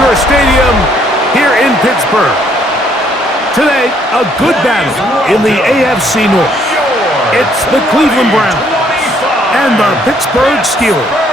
Acura Stadium here in Pittsburgh. Today, a good battle in the AFC North. It's the Cleveland Browns and the Pittsburgh Steelers.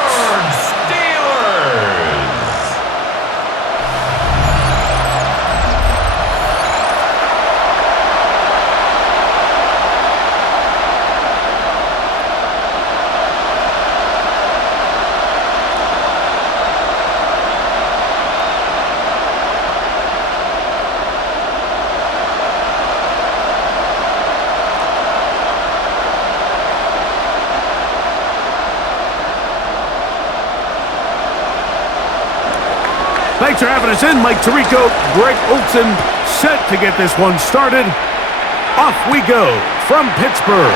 Thanks for having us in. Mike Tirico, Greg Olson, set to get this one started. Off we go from Pittsburgh.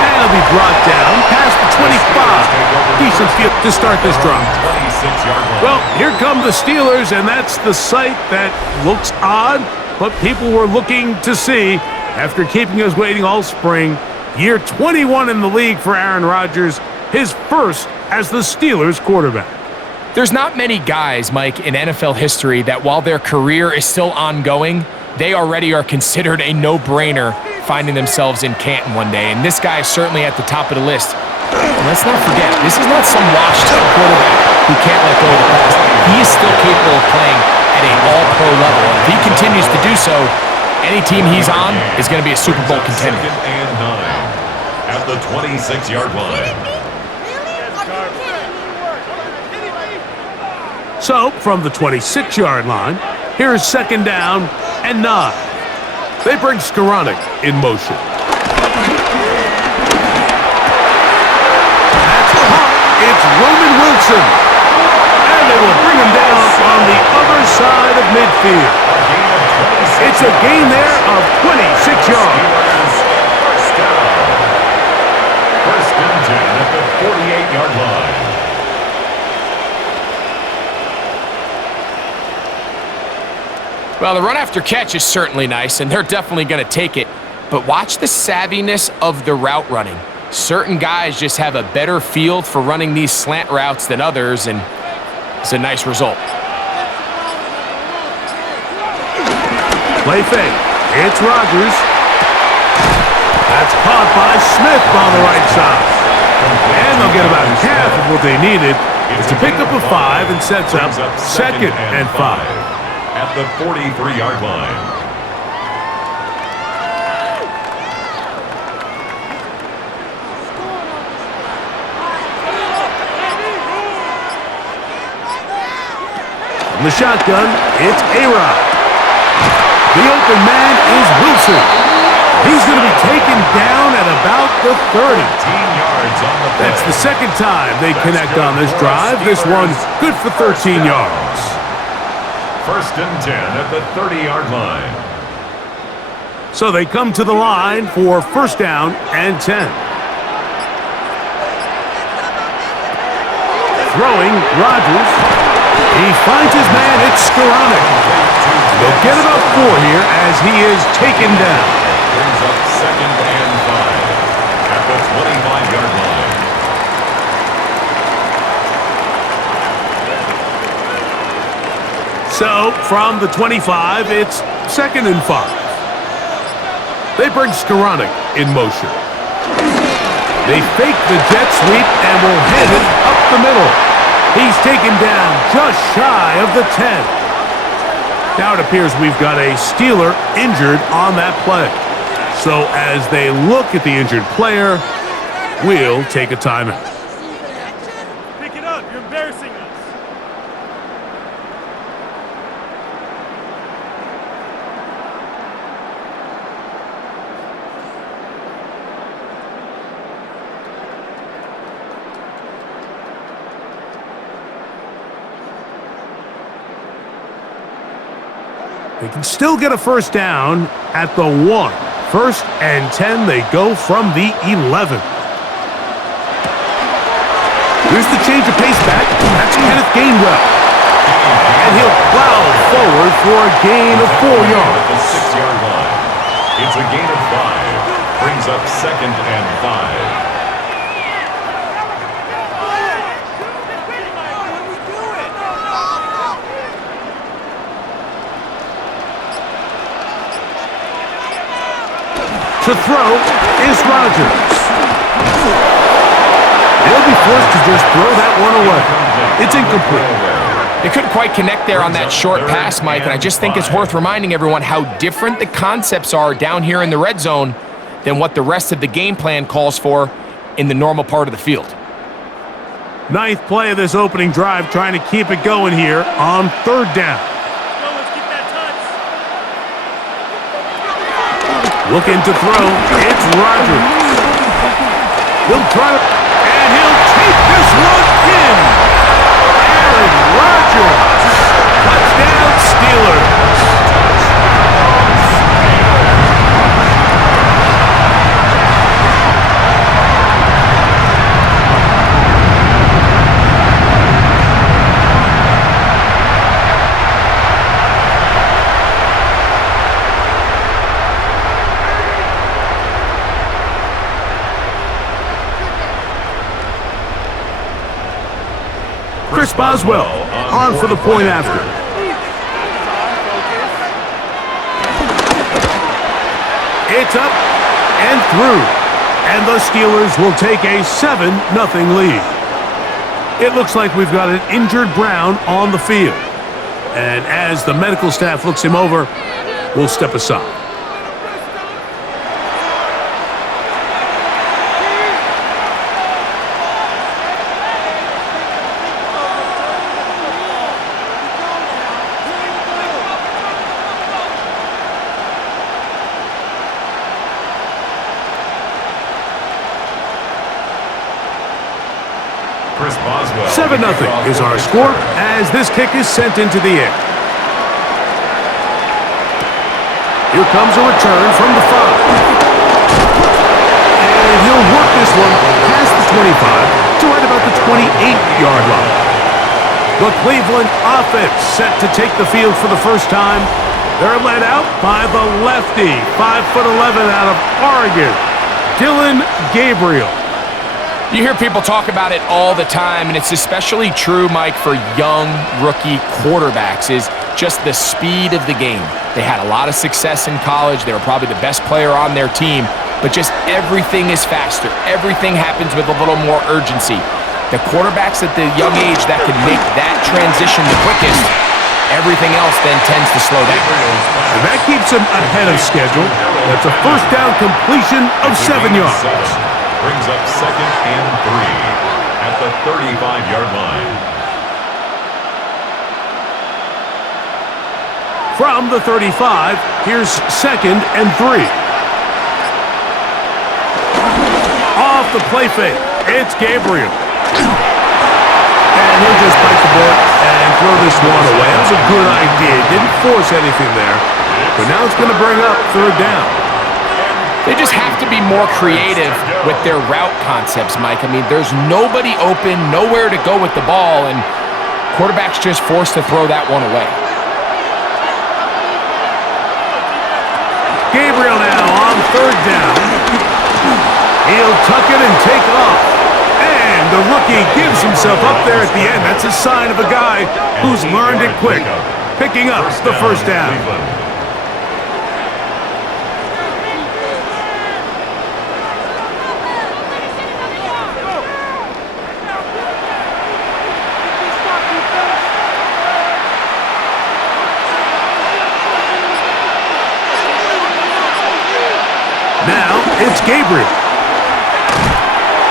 And it'll be brought down past the 25. Decent field to start this drive. Well, here come the Steelers, and that's the sight that looks odd, but people were looking to see after keeping us waiting all spring. Year 21 in the league for Aaron Rodgers, his first as the Steelers quarterback. There's not many guys, Mike, in NFL history that while their career is still ongoing, they already are considered a no-brainer finding themselves in Canton one day. And this guy is certainly at the top of the list. And let's not forget, this is not some washed quarterback who can't let go of the pass. He is still capable of playing at an all-pro level. And if he continues to do so, any team he's on is going to be a Super Bowl contender. Second and 9 at the 26-yard line. So, from the 26-yard line, here is second down and 9. They bring Skoranek in motion. That's caught. It's Roman Wilson. And they will bring him down on the other side of midfield. It's a gain there of 26 yards. First and 10 at the 48-yard line. Well, the run after catch is certainly nice, and they're definitely going to take it. But watch the savviness of the route running. Certain guys just have a better feel for running these slant routes than others, and it's a nice result. Play fake. It's Rodgers. That's caught by Smith on the right side. And they'll get about half of what they needed. It's a pickup of 5 and sets up second and 5. At the 43-yard line. From the shotgun, it's A-Rod. The open man is Wilson. He's going to be taken down at about the 30. 18 yards on the play. That's the second time they connect on this drive. This one good for 13 yards. First and 10 at the 30-yard line. So they come to the line for first down and 10. Throwing, Rodgers. He finds his man, it's Skoranek. They'll get about 4 here as he is taken down. Brings up second and 5 at the 25-yard line. So, from the 25, it's second and 5. They bring Skoranek in motion. They fake the jet sweep and will head it up the middle. He's taken down just shy of the 10. Now it appears we've got a Steeler injured on that play. So as they look at the injured player, we'll take a timeout. Pick it up, you're embarrassing us. They can still get a first down at the 1. First and 10, they go from the 11. Here's the change of pace back. That's Kenneth Gainwell. And he'll plow forward for a gain of 4 yards. At the 6-yard line. It's a gain of 5. Brings up second and 5. To throw is Rodgers. He'll be forced to just throw that one away. It's incomplete. They couldn't quite connect there on that short pass, Mike, and I just think it's worth reminding everyone how different the concepts are down here in the red zone than what the rest of the game plan calls for in the normal part of the field. Ninth play of this opening drive, trying to keep it going here on third down. Let's keep that touch. Looking to throw, it's Rodgers. He'll try to, and he'll take this one in. Rodgers. Touchdown, Steelers. Chris Boswell on for the point after. It's up and through. And the Steelers will take a 7-0 lead. It looks like we've got an injured Brown on the field. And as the medical staff looks him over, we'll step aside. Chris Boswell. 7-0 is our score as this kick is sent into the air. Here comes a return from the 5. And he'll work this one past the 25 to right about the 28-yard line. The Cleveland offense set to take the field for the first time. They're led out by the lefty, 5'11" out of Oregon, Dillon Gabriel. You hear people talk about it all the time, and it's especially true, Mike, for young rookie quarterbacks, is just the speed of the game. They had a lot of success in college. They were probably the best player on their team, but just everything is faster. Everything happens with a little more urgency. The quarterbacks at the young age that can make that transition the quickest, everything else then tends to slow down. And that keeps him ahead of schedule. That's a first down completion of 7 yards. Brings up 2nd and 3 at the 35-yard line. From the 35, here's 2nd and 3. Off the play fake, it's Gabriel. And he'll just bite the bullet and throw this one away. That was a good idea. Didn't force anything there. But now it's going to bring up third down. They just have to be more creative with their route concepts, Mike. I mean, there's nobody open, nowhere to go with the ball, and quarterback's just forced to throw that one away. Gabriel now on third down. He'll tuck it and take off. And the rookie gives himself up there at the end. That's a sign of a guy who's learned it quick, picking up the first down. Now it's Gabriel.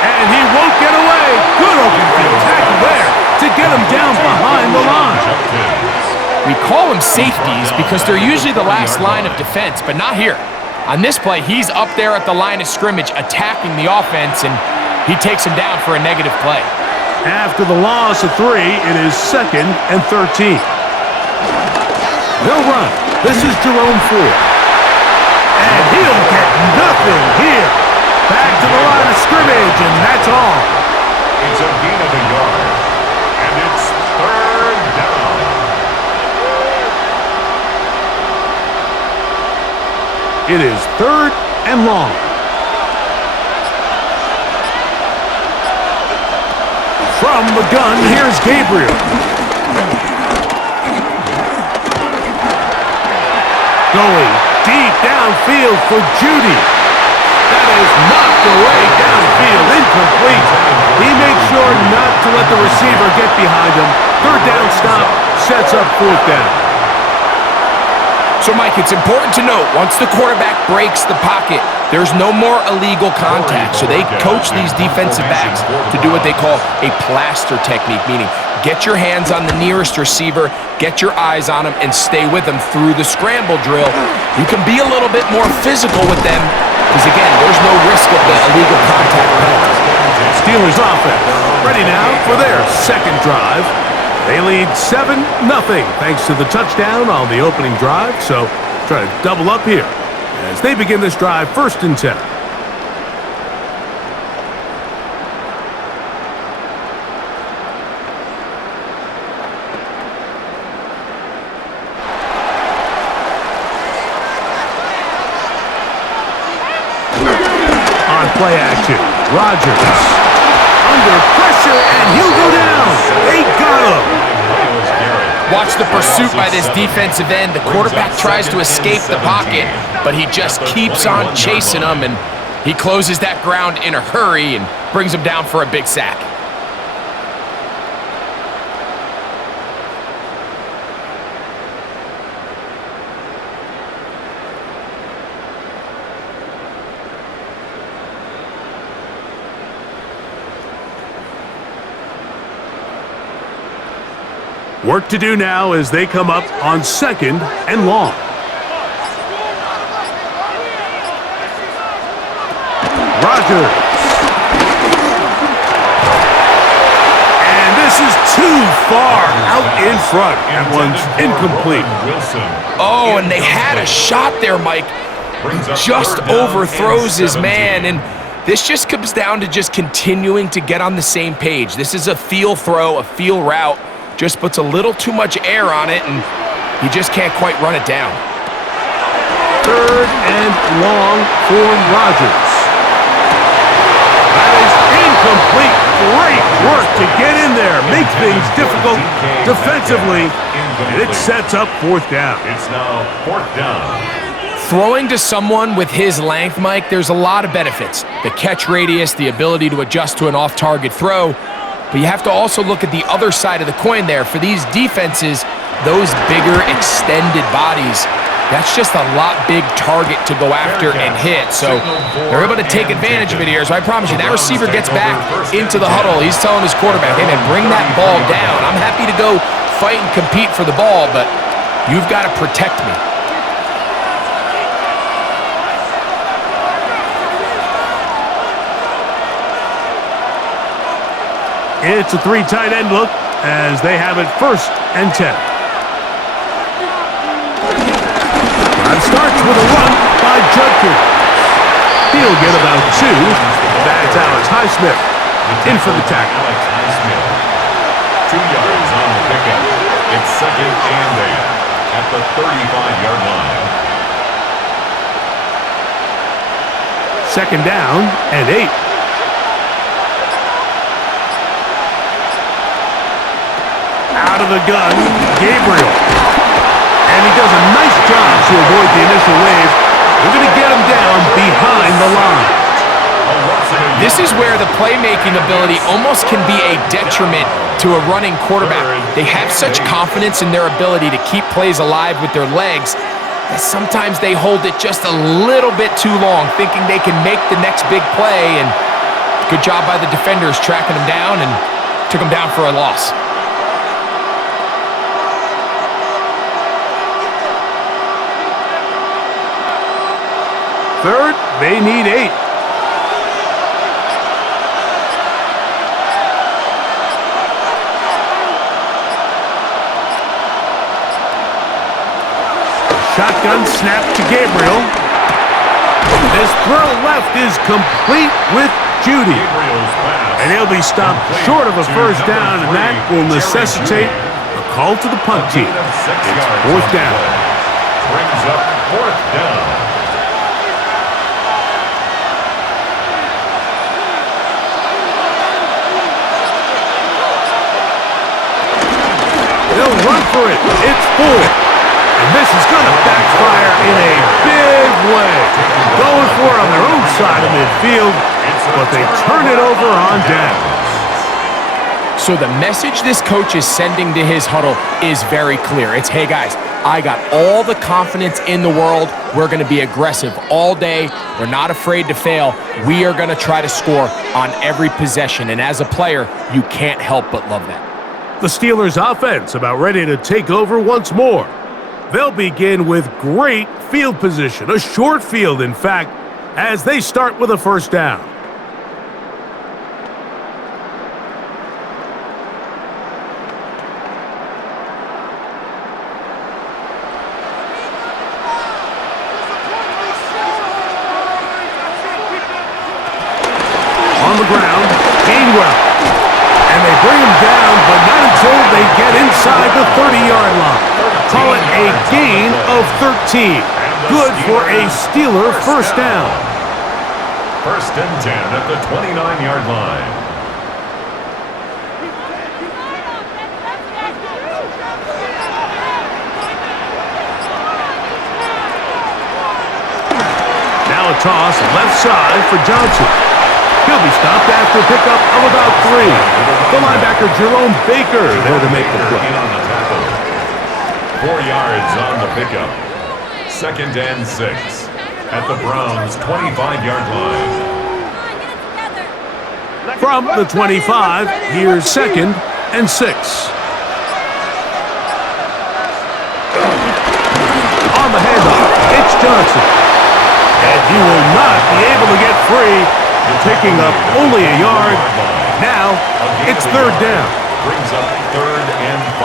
And he won't get away. Good open field tackle there to get him down behind the line. We call them safeties because they're usually the last line of defense, but not here. On this play, he's up there at the line of scrimmage attacking the offense, and he takes him down for a negative play. After the loss of 3, it is 2nd and 13. They'll run. This is Jerome Ford. And he'll get nothing here. Back to the line of scrimmage, and that's all. It's a gain of a yard, and it's third down. It is 3rd and long. From the gun, here's Gabriel. Going deep downfield for Judy. That is knocked away downfield, incomplete. He made sure not to let the receiver get behind him. Third down stop sets up fourth down. So, Mike, it's important to note, once the quarterback breaks the pocket, there's no more illegal contact. So they coach these defensive backs to do what they call a plaster technique, meaning get your hands on the nearest receiver, get your eyes on him, and stay with him through the scramble drill. You can be a little bit more physical with them because, again, there's no risk of the illegal contact penalty. Steelers offense ready now for their second drive. They lead 7-0 thanks to the touchdown on the opening drive. So try to double up here as they begin this drive 1st and 10. On play action, Rodgers. Under pressure, and he'll go down. They got him. Watch the pursuit by this defensive end. The quarterback tries to escape the pocket, but he just keeps on chasing him, and he closes that ground in a hurry and brings him down for a big sack. Work to do now as they come up on 2nd and long. Rodgers. And this is too far out in front. That one's incomplete. Oh, and they had a shot there, Mike. Just overthrows his man, and this just comes down to just continuing to get on the same page. This is a feel throw, a feel route. Just puts a little too much air on it, and he just can't quite run it down. 3rd and long for Rodgers. That is incomplete. Great work to get in there. Make things difficult defensively, and it sets up 4th down. It's now 4th down. Throwing to someone with his length, Mike, there's a lot of benefits. The catch radius, the ability to adjust to an off-target throw. But you have to also look at the other side of the coin there. For these defenses, those bigger, extended bodies, that's just a lot big target to go after and hit. So they're able to take advantage of it here. So I promise you, that receiver gets back into the huddle. He's telling his quarterback, hey, man, bring that ball down. I'm happy to go fight and compete for the ball, but you've got to protect me. It's a 3 tight end look as they have it 1st and 10. Drive starts with a run by Judkins. He'll get about 2. That's Alex Highsmith in for the tackle. 2 yards on the pickup. It's 2nd and 8 at the 35-yard line. 2nd down and 8. Out of the gun, Gabriel. And he does a nice job to avoid the initial wave. They're going to get him down behind the line. This is where the playmaking ability almost can be a detriment to a running quarterback. They have such confidence in their ability to keep plays alive with their legs that sometimes they hold it just a little bit too long, thinking they can make the next big play. And good job by the defenders tracking him down and took him down for a loss. Third, they need 8. Shotgun snap to Gabriel. This throw left is complete with Judy. And he'll be stopped short of a 1st down, and that will necessitate a call to the punt team. It's 4th down. Brings up 4th down. They'll run for it. It's 4. And this is going to backfire in a big way. Going for it on their own side of midfield, but they turn it over on downs. So the message this coach is sending to his huddle is very clear. It's, hey guys, I got all the confidence in the world. We're going to be aggressive all day. We're not afraid to fail. We are going to try to score on every possession. And as a player, you can't help but love that. The Steelers' offense about ready to take over once more. They'll begin with great field position, a short field, in fact, as they start with a first down. On the ground, Gainwell. And they bring him down, but not until they get inside the 30-yard line. Call it a gain of 13. Good for a Steeler first down. 1st and 10 at the 29-yard line. Now a toss left side for Johnson. He'll be stopped after a pickup of about 3. The linebacker, Jerome Baker, there to make the play. 4 yards on the pickup. 2nd and 6 at the Browns' 25-yard line. From the 25, here's 2nd and 6. On the handoff, it's Johnson. And he will not be able to get free. Picking up only a yard. Now, it's 3rd down. Brings up 3rd and 5.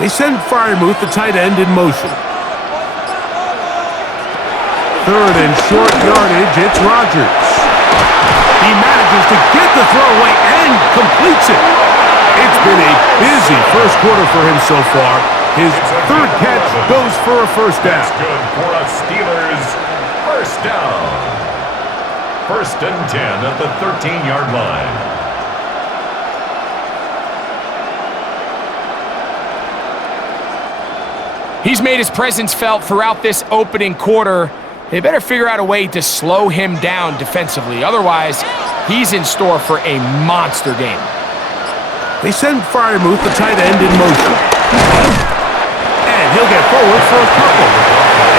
They send Freiermuth, the tight end, in motion. 3rd and short yardage, it's Rodgers. He manages to get the throw away and completes it. It's been a busy first quarter for him so far. His 3rd catch goes for a first down. That's good for a Steelers first down. 1st and 10 at the 13-yard line. He's made his presence felt throughout this opening quarter. They better figure out a way to slow him down defensively. Otherwise, he's in store for a monster game. They send Freiermuth, the tight end, in motion. And he'll get forward for a couple.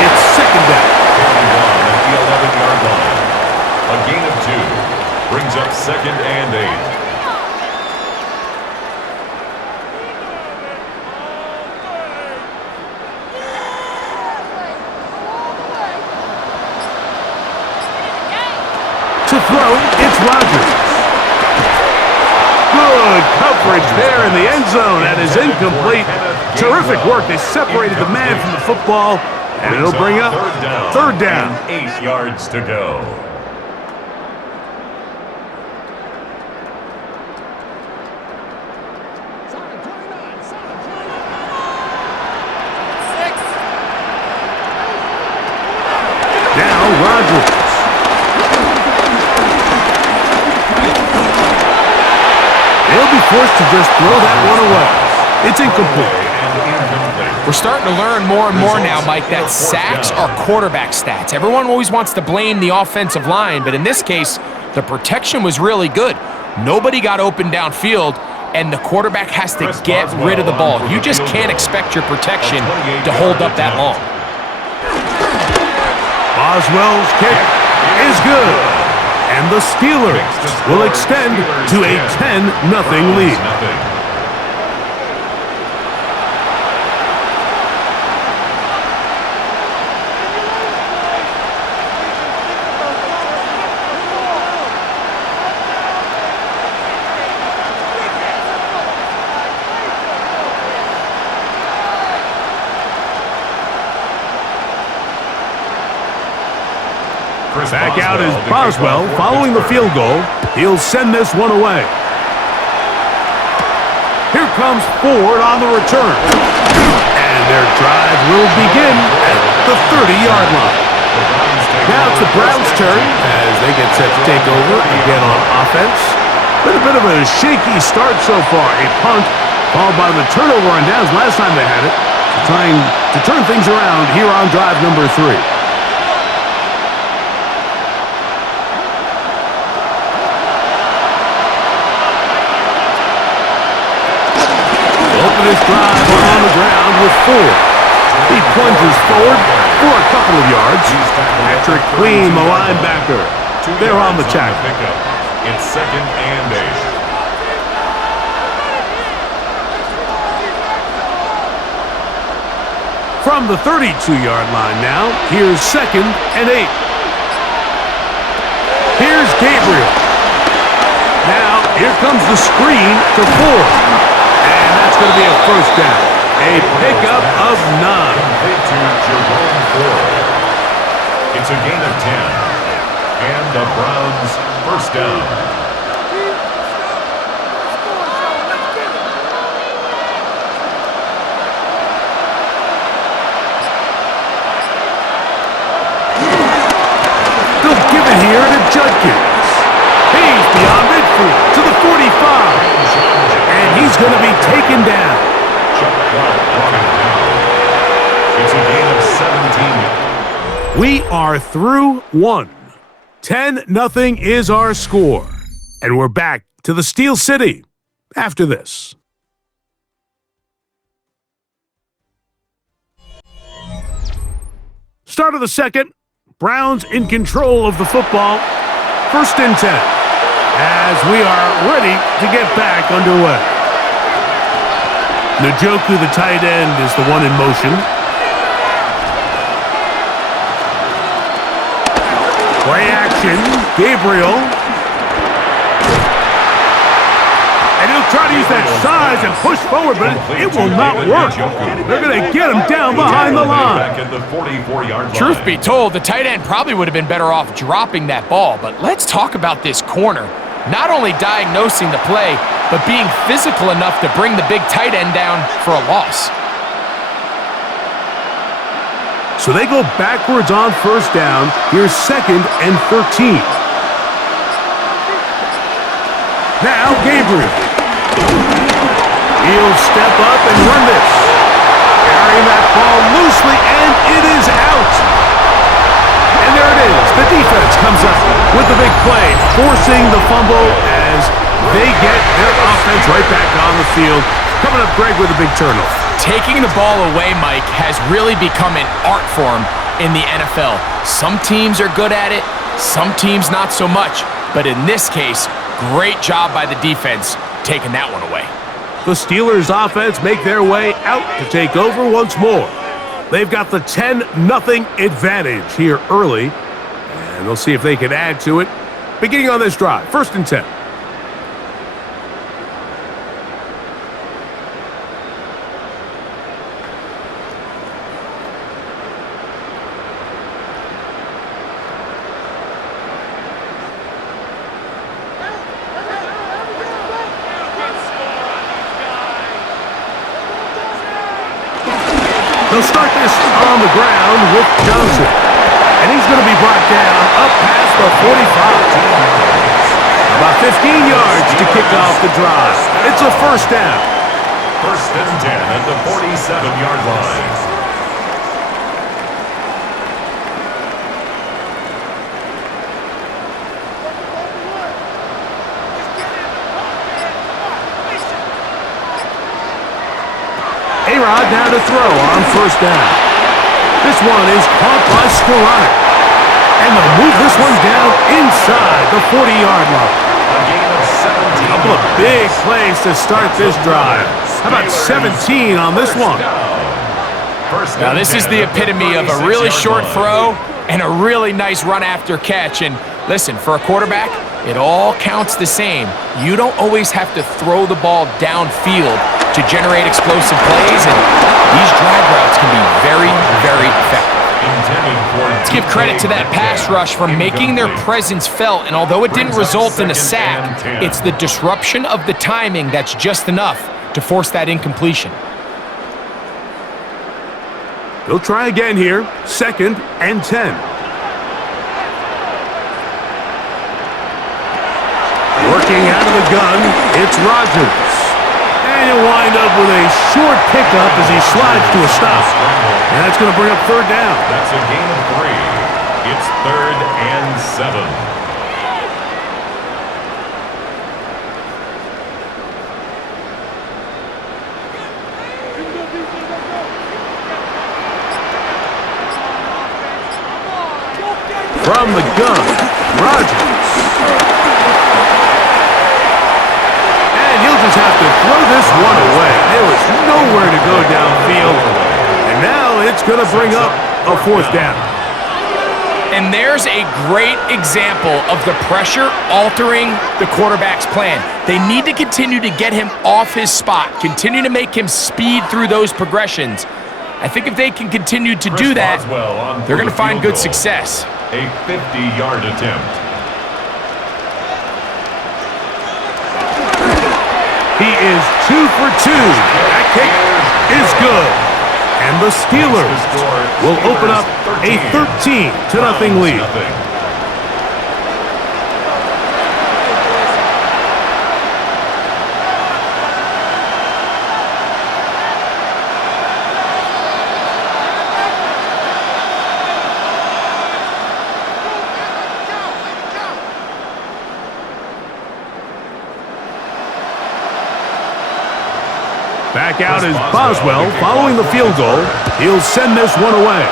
It's 2nd down. At the 11-yard line. A gain of 2. Brings up 2nd and 8. To throw, it's Rodgers. Good coverage there in the end zone. That is incomplete. Terrific work. They separated the man from the football, and it'll bring up 3rd down. 8 yards to go. Now Rodgers. They'll be forced to just throw that one away. It's incomplete. We're starting to learn more and more now, Mike, that sacks are quarterback stats. Everyone always wants to blame the offensive line, but in this case, the protection was really good. Nobody got open downfield, and the quarterback has to get rid of the ball. You just can't expect your protection to hold up that long. Boswell's kick is good. And the Steelers will extend to a 10-0 lead. Back out is Boswell following the field goal. He'll send this one away. Here comes Ford on the return. And their drive will begin at the 30-yard line. Now it's the Browns' turn as they get set to take over again on offense. Been a bit of a shaky start so far. A punt followed by the turnover on downs last time they had it. Trying to turn things around here on drive number 3. Open this drive on the ground with 4. He plunges forward for a couple of yards. Patrick Queen, the linebacker. They're on the tackle. It's 2nd and 8. From the 32-yard line now, here's 2nd and 8. Here's Gabriel. Now, here comes the screen to 4. And that's going to be a first down. A pickup of 9. Complete to Jerome Ford. It's a gain of 10. And the Browns first down. They'll give it here to Judkins. He's beyond midfield to the 45. And he's going to be taken down. It's a gain of 17. We are through 1. 10-0 is our score. And we're back to the Steel City after this. Start of the second. Browns in control of the football. 1st and 10. As we are ready to get back underway. Njoku, the tight end, is the one in motion. Play action. Gabriel. And he'll try to use that size and push forward, but it will not work. They're going to get him down behind the line. Truth be told, the tight end probably would have been better off dropping that ball, but let's talk about this corner. Not only diagnosing the play, but being physical enough to bring the big tight end down for a loss. So they go backwards on 1st down. Here's 2nd and 13. Now Gabriel. He'll step up and run this. Carrying that ball loosely, and it is out. And there it is. The defense comes up with the big play, forcing the fumble as they get their offense right back on the field. Coming up, Greg, with a big turnover. Taking the ball away, Mike, has really become an art form in the NFL. Some teams are good at it, some teams not so much. But in this case, great job by the defense taking that one away. The Steelers' offense make their way out to take over once more. They've got the 10-0 advantage here early, and they'll see if they can add to it. Beginning on this drive, 1st and 10. They'll start this on the ground with Johnson. And he's going to be brought down up past the 45. About 15 yards to kick off the drive. It's a first down. 1st and 10 at the 47-yard line. A-Rod now to throw on 1st down. This one is caught by Skoranek. And they'll move this one down inside the 40-yard line. A gain of 17. A couple of big plays to start this drive. How about 17 on this one? Now this is the epitome of a really short throw and a really nice run after catch. And listen, for a quarterback, it all counts the same. You don't always have to throw the ball downfield to generate explosive plays, and these drag routes can be very, very effective. Let's give credit to that pass rush for making their presence felt, and although it didn't result in a sack, it's the disruption of the timing that's just enough to force that incompletion. They'll try again here, 2nd and 10. Working out of the gun, it's Rodgers. And he'll wind up with a short pickup as he slides to a stop. And that's going to bring up third down. That's a gain of 3. It's 3rd and 7. From the gun, Rodgers. And he'll just have to throw this one away. There was nowhere to go downfield. And now it's going to bring up a 4th down. And there's a great example of the pressure altering the quarterback's plan. They need to continue to get him off his spot, continue to make him speed through those progressions. I think if they can continue to do that, they're going to find good success. A 50-yard attempt. He is 2 for 2. That kick is good. And the Steelers will open up a 13-0 lead. Back out is Boswell following the field goal. He'll send this one away.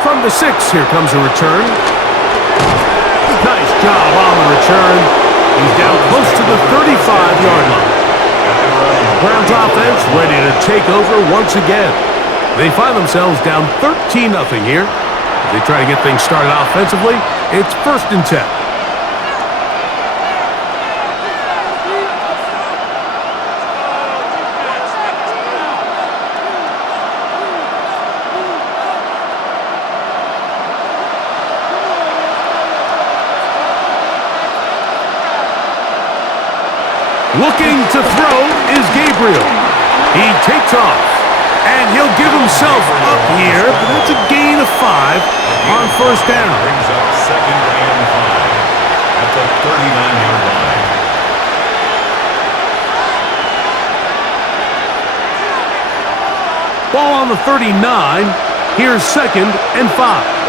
From the 6, here comes a return. Nice job on the return. He's down close to the 35-yard line. Browns offense ready to take over once again. They find themselves down 13-0 here. As they try to get things started offensively, it's 1st and 10. Looking to throw is Gabriel. He takes off, and he'll give himself up here, but it's a gain of 5 on 1st down. Brings up 2nd and 5 at the 39-yard line. Ball on the 39. Here's 2nd and 5.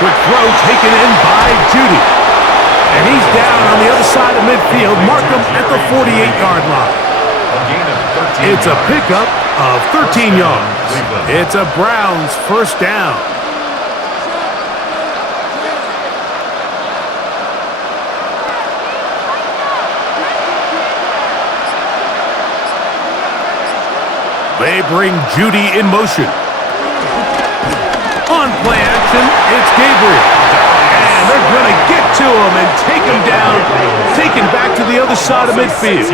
Quick throw taken in by Judy. And he's down on the other side of midfield. Mark him at the 48-yard line. It's a pickup of 13 yards. It's a Browns 1st down. They bring Judy in motion. On play action, it's Gabriel. And they're going to get to him and take him down, taken back to the other side of midfield.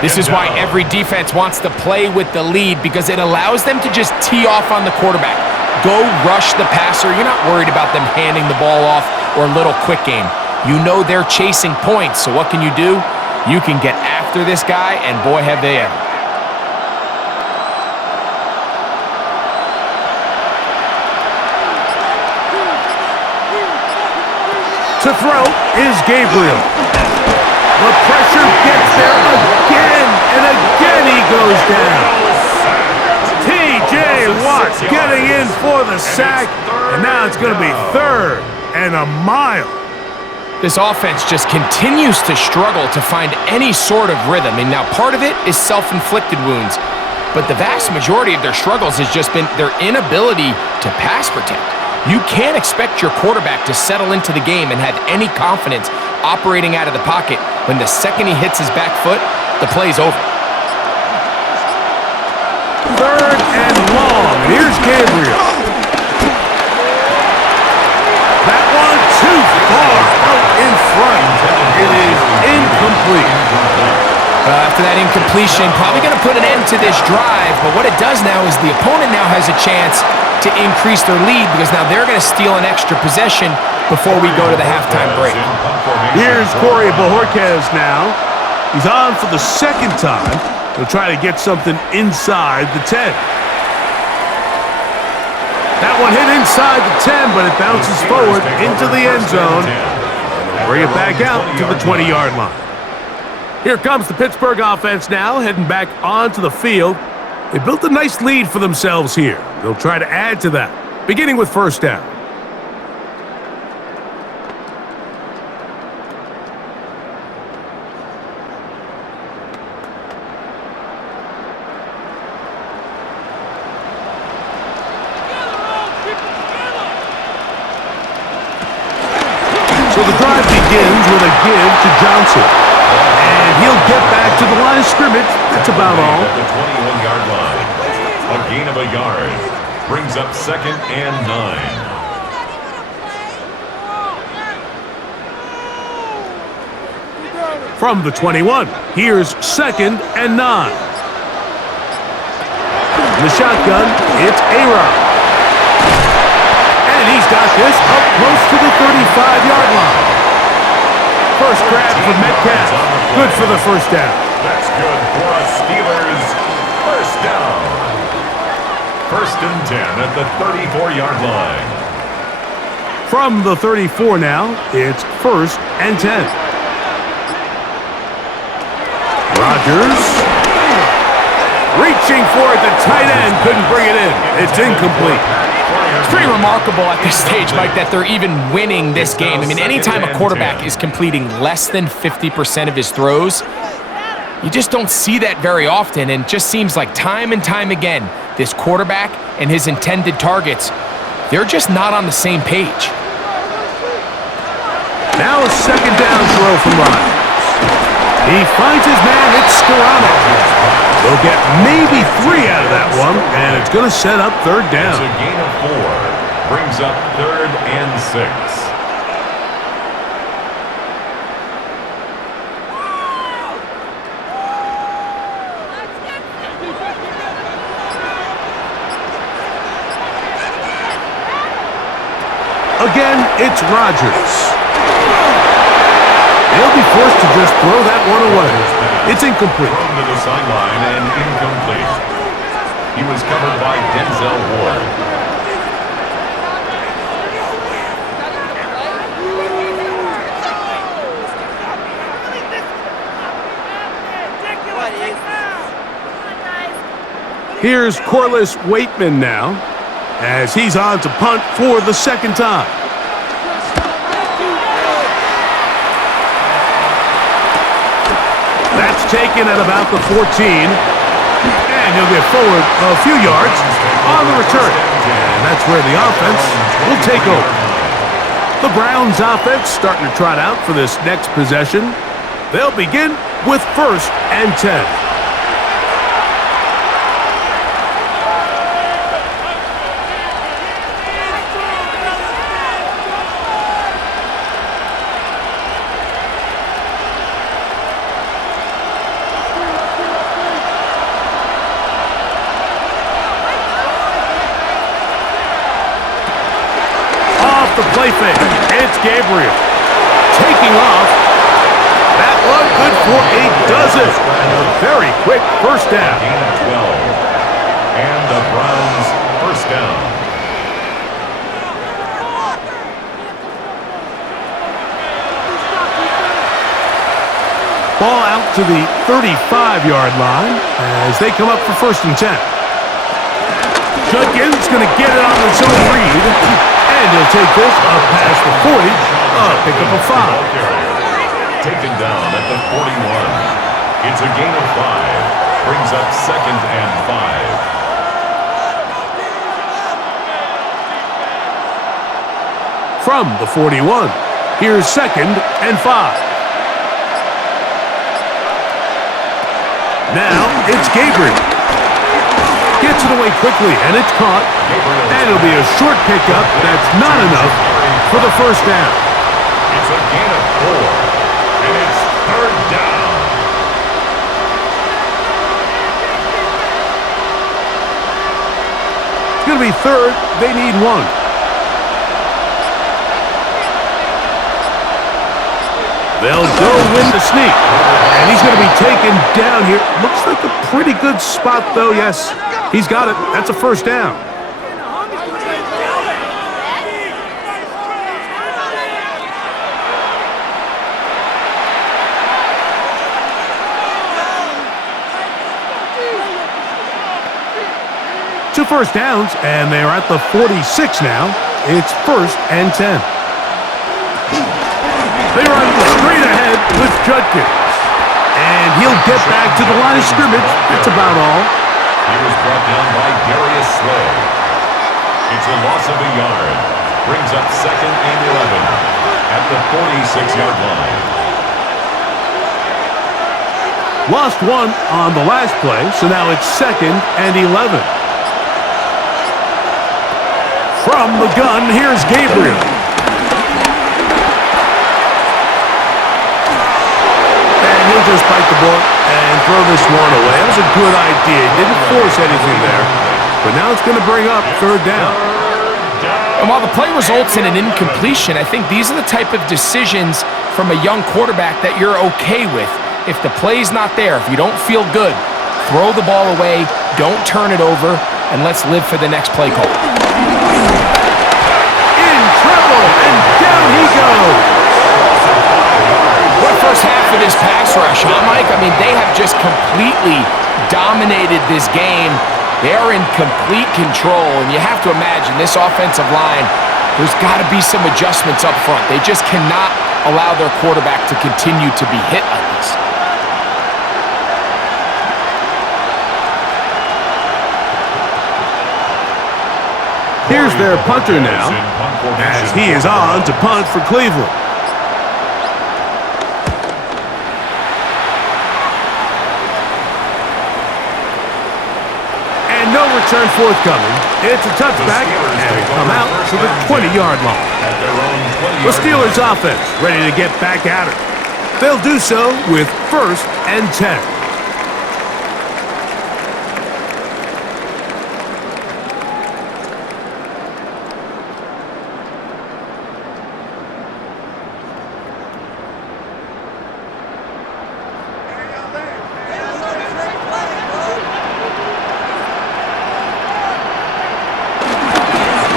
This is why every defense wants to play with the lead, because it allows them to just tee off on the quarterback. Go rush the passer. You're not worried about them handing the ball off or a little quick game. You know they're chasing points, so what can you do? You can get after this guy, and boy, have they ever. To throw is Gabriel. The pressure gets there again, and again he goes down. T.J. Watt getting in for the sack, and now it's going to be 3rd and a mile. This offense just continues to struggle to find any sort of rhythm, and now part of it is self-inflicted wounds, but the vast majority of their struggles has just been their inability to pass protect. You can't expect your quarterback to settle into the game and have any confidence operating out of the pocket when the second he hits his back foot, the play's over. 3rd and long. Here's Gabriel. That one too far out in front. It is incomplete. After that incompletion, probably going to put an end to this drive, but what it does now is the opponent now has a chance to increase their lead, because now they're going to steal an extra possession before we go to the halftime break. Here's Corey Bojorquez now. He's on for the 2nd time. He'll try to get something inside the 10. That one hit inside the 10, but it bounces forward into the end zone. Bring it back out to the 20-yard line. Here comes the Pittsburgh offense now, heading back onto the field. They built a nice lead for themselves here. They'll try to add to that, beginning with first down. So the drive begins with a give to Johnson. And he'll get back to the line of scrimmage. That's about all. At the 21-yard line. A gain of a yard. Brings up 2nd and 9. From the 21, here's 2nd and 9. In the shotgun, it's A-Rod. And he's got this up close to the 35-yard line. First grab for Metcalf. Good for the first down. That's good for a Steelers first down. 1st and 10 at the 34-yard line. From the 34 now, it's 1st and 10. Rodgers. Reaching for it, the tight end couldn't bring it in. It's incomplete. It's pretty remarkable at this stage, Mike, that they're even winning this game. I mean, anytime a quarterback is completing less than 50% of his throws, you just don't see that very often, and it just seems like time and time again, this quarterback and his intended targets, they're just not on the same page. Now a second down throw from Rodgers. He finds his man, it's Skoranek. They'll get maybe 3 out of that one, and it's going to set up third down. It's a gain of 4. Brings up 3rd and 6. Again, it's Rodgers. They'll be forced to just throw that one away. It's incomplete. Thrown to the sideline and incomplete. He was covered by Denzel Ward. Here's Corliss Waitman now, as he's on to punt for the second time. That's taken at about the 14, and he'll get forward a few yards on the return. And that's where the offense will take over. The Browns offense starting to trot out for this next possession. They'll begin with 1st and 10. The play fake. It's Gabriel. Taking off. That one good for a dozen. And a very quick first down. Gain of 12. And the Browns first down. Ball out to the 35-yard line as they come up for 1st and 10. Judkins going to get it on his own read. And he'll take this up past the 40, pick up a 5. Taken down at the 41. It's a gain of 5. Brings up 2nd and 5. From the 41, here's 2nd and 5. Now it's Gabriel. Gets it away quickly, and it's caught. And it'll be a short pickup that's not enough for the first down. It's a gain of 4, and it's 3rd down. It's going to be 3rd. They need 1. They'll go win the sneak. And he's going to be taken down here. Looks like a pretty good spot, though. Yes, he's got it. That's a first down. 2 first downs, and they're at the 46 now. It's 1st and 10. They run straight ahead with Judkins. And he'll get back to the line of scrimmage. That's about all. He was brought down by Darius Slay. It's a loss of a yard. Brings up 2nd and 11 at the 46-yard line. Lost 1 on the last play, so now it's 2nd and 11. From the gun, here's Gabriel. And he'll just bite the bullet and throw this one away. That was a good idea. He didn't force anything there. But now it's going to bring up 3rd down. And while the play results in an incompletion, I think these are the type of decisions from a young quarterback that you're okay with. If the play's not there, if you don't feel good, throw the ball away, don't turn it over, and let's live for the next play call. In trouble, and down he goes. What first half of this pass rush, huh, Mike? I mean, they have just completely dominated this game. They are in complete control, and you have to imagine this offensive line, there's got to be some adjustments up front. They just cannot allow their quarterback to continue to be hit like this. Here's their punter now, as he is on to punt for Cleveland. And no return forthcoming. It's a touchback, and they come out to the 20-yard line. The Steelers offense ready to get back at it. They'll do so with 1st and 10.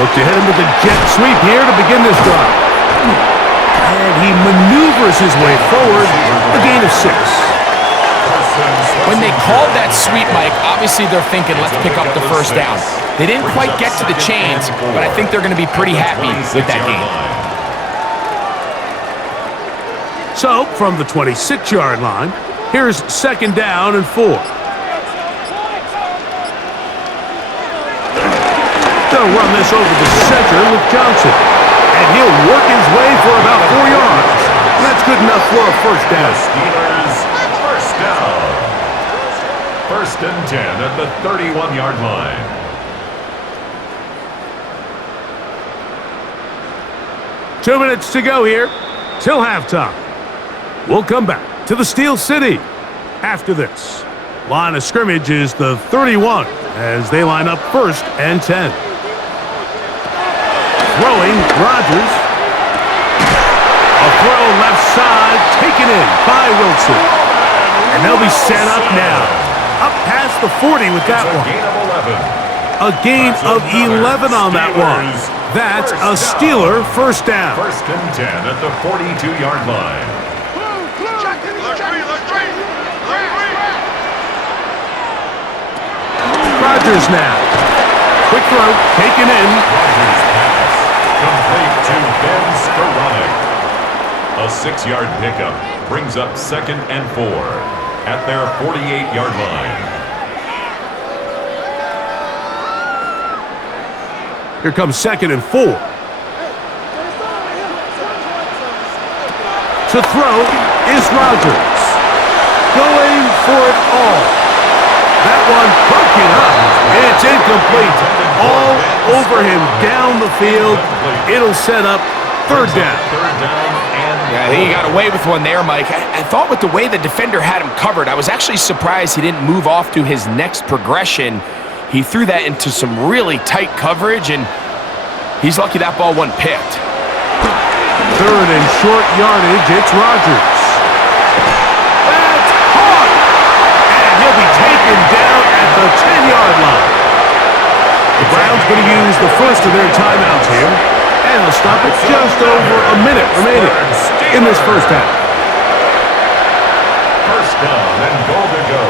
Look to hit him with a jet sweep here to begin this drive. And he maneuvers his way forward, a gain of 6. When they called that sweep, Mike, obviously they're thinking, let's pick up the 1st down. They didn't quite get to the chains, but I think they're going to be pretty happy with that game. So, from the 26-yard line, here's 2nd down and 4. They'll run this over the center with Johnson. And he'll work his way for about 4 yards. That's good enough for a 1st down. Steelers, 1st down. 1st and 10 at the 31-yard line. Two minutes to go here till halftime. We'll come back to the Steel City after this. Line of scrimmage is the 31 as they line up 1st and 10. Throwing, Rodgers. A throw left side, taken in by Wilson. And they'll be set up now. Up past the 40 with that one. A gain of 11 on that one. That's a Steeler 1st down. 1st and 10 at the 42-yard line. Rodgers now. Quick throw, taken in. Rodgers pass. Complete to Ben Skoranek. A 6-yard pickup brings up 2nd and 4 at their 48-yard line. Here comes 2nd and 4. To throw is Rodgers. Going for it all. That one broken up. It's incomplete. All over him down the field. It'll set up 3rd down. Yeah, I think he got away with one there, Mike. I thought with the way the defender had him covered, I was actually surprised he didn't move off to his next progression. He threw that into some really tight coverage, and he's lucky that ball wasn't picked. 3rd and short yardage, it's Rodgers. That's caught! And he'll be taken down at the 10-yard line. The Browns going to use the first of their timeouts here, and they'll stop it just over a minute remaining in this 1st half. 1st down and goal to go.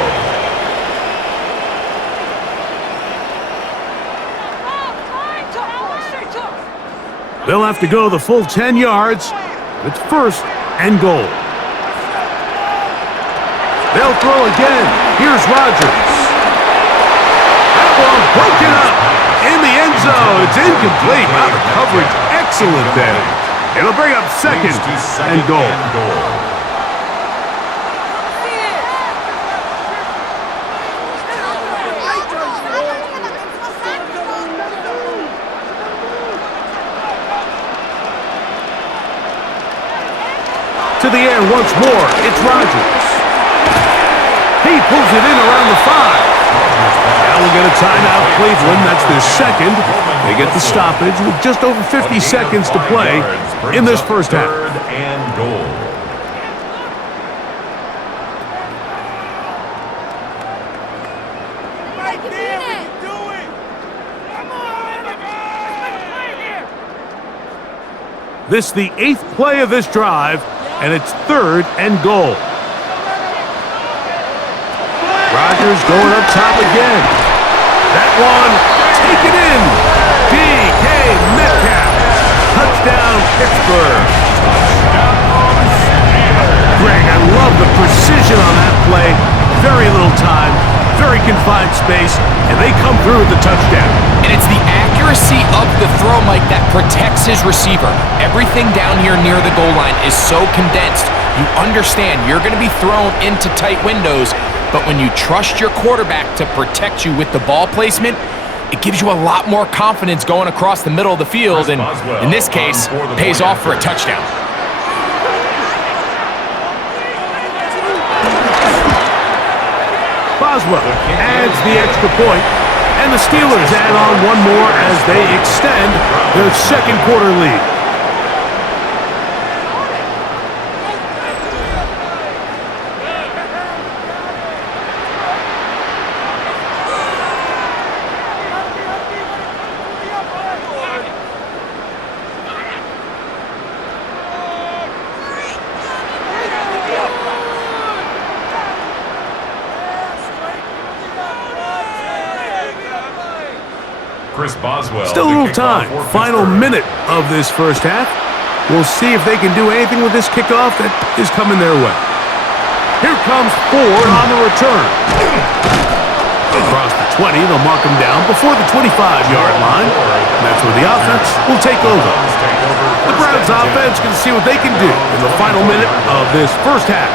They'll have to go the full 10 yards. It's first and goal. They'll throw again. Here's Rodgers. That ball broken up in the end zone. It's incomplete. Wow, the coverage excellent there. It'll bring up second and goal. To the air once more, it's Rodgers. He pulls it in around the 5. Now we'll get a timeout, Cleveland. That's their second. They get the stoppage with just over 50 seconds to play in this first half. Third and goal. This is the 8th play of this drive, and it's third and goal. Rodgers going up top again. That one taken in. DK Metcalf. Touchdown, Pittsburgh. Greg, I love the precision on that play. Very little time, very confined space, and they come through with the touchdown. And it's the accuracy of the throw, Mike, that protects his receiver. Everything down here near the goal line is so condensed. You understand you're going to be thrown into tight windows, but when you trust your quarterback to protect you with the ball placement, it gives you a lot more confidence going across the middle of the field, and in this case, pays off for a touchdown. Boswell adds the extra point, and the Steelers add on one more as they extend their second quarter lead. Still a little time. Final minute of this first half. We'll see if they can do anything with this kickoff that is coming their way. Here comes Ford on the return. Across the 20, they'll mark him down before the 25-yard line. And that's where the offense will take over. The Browns offense can see what they can do in the final minute of this first half.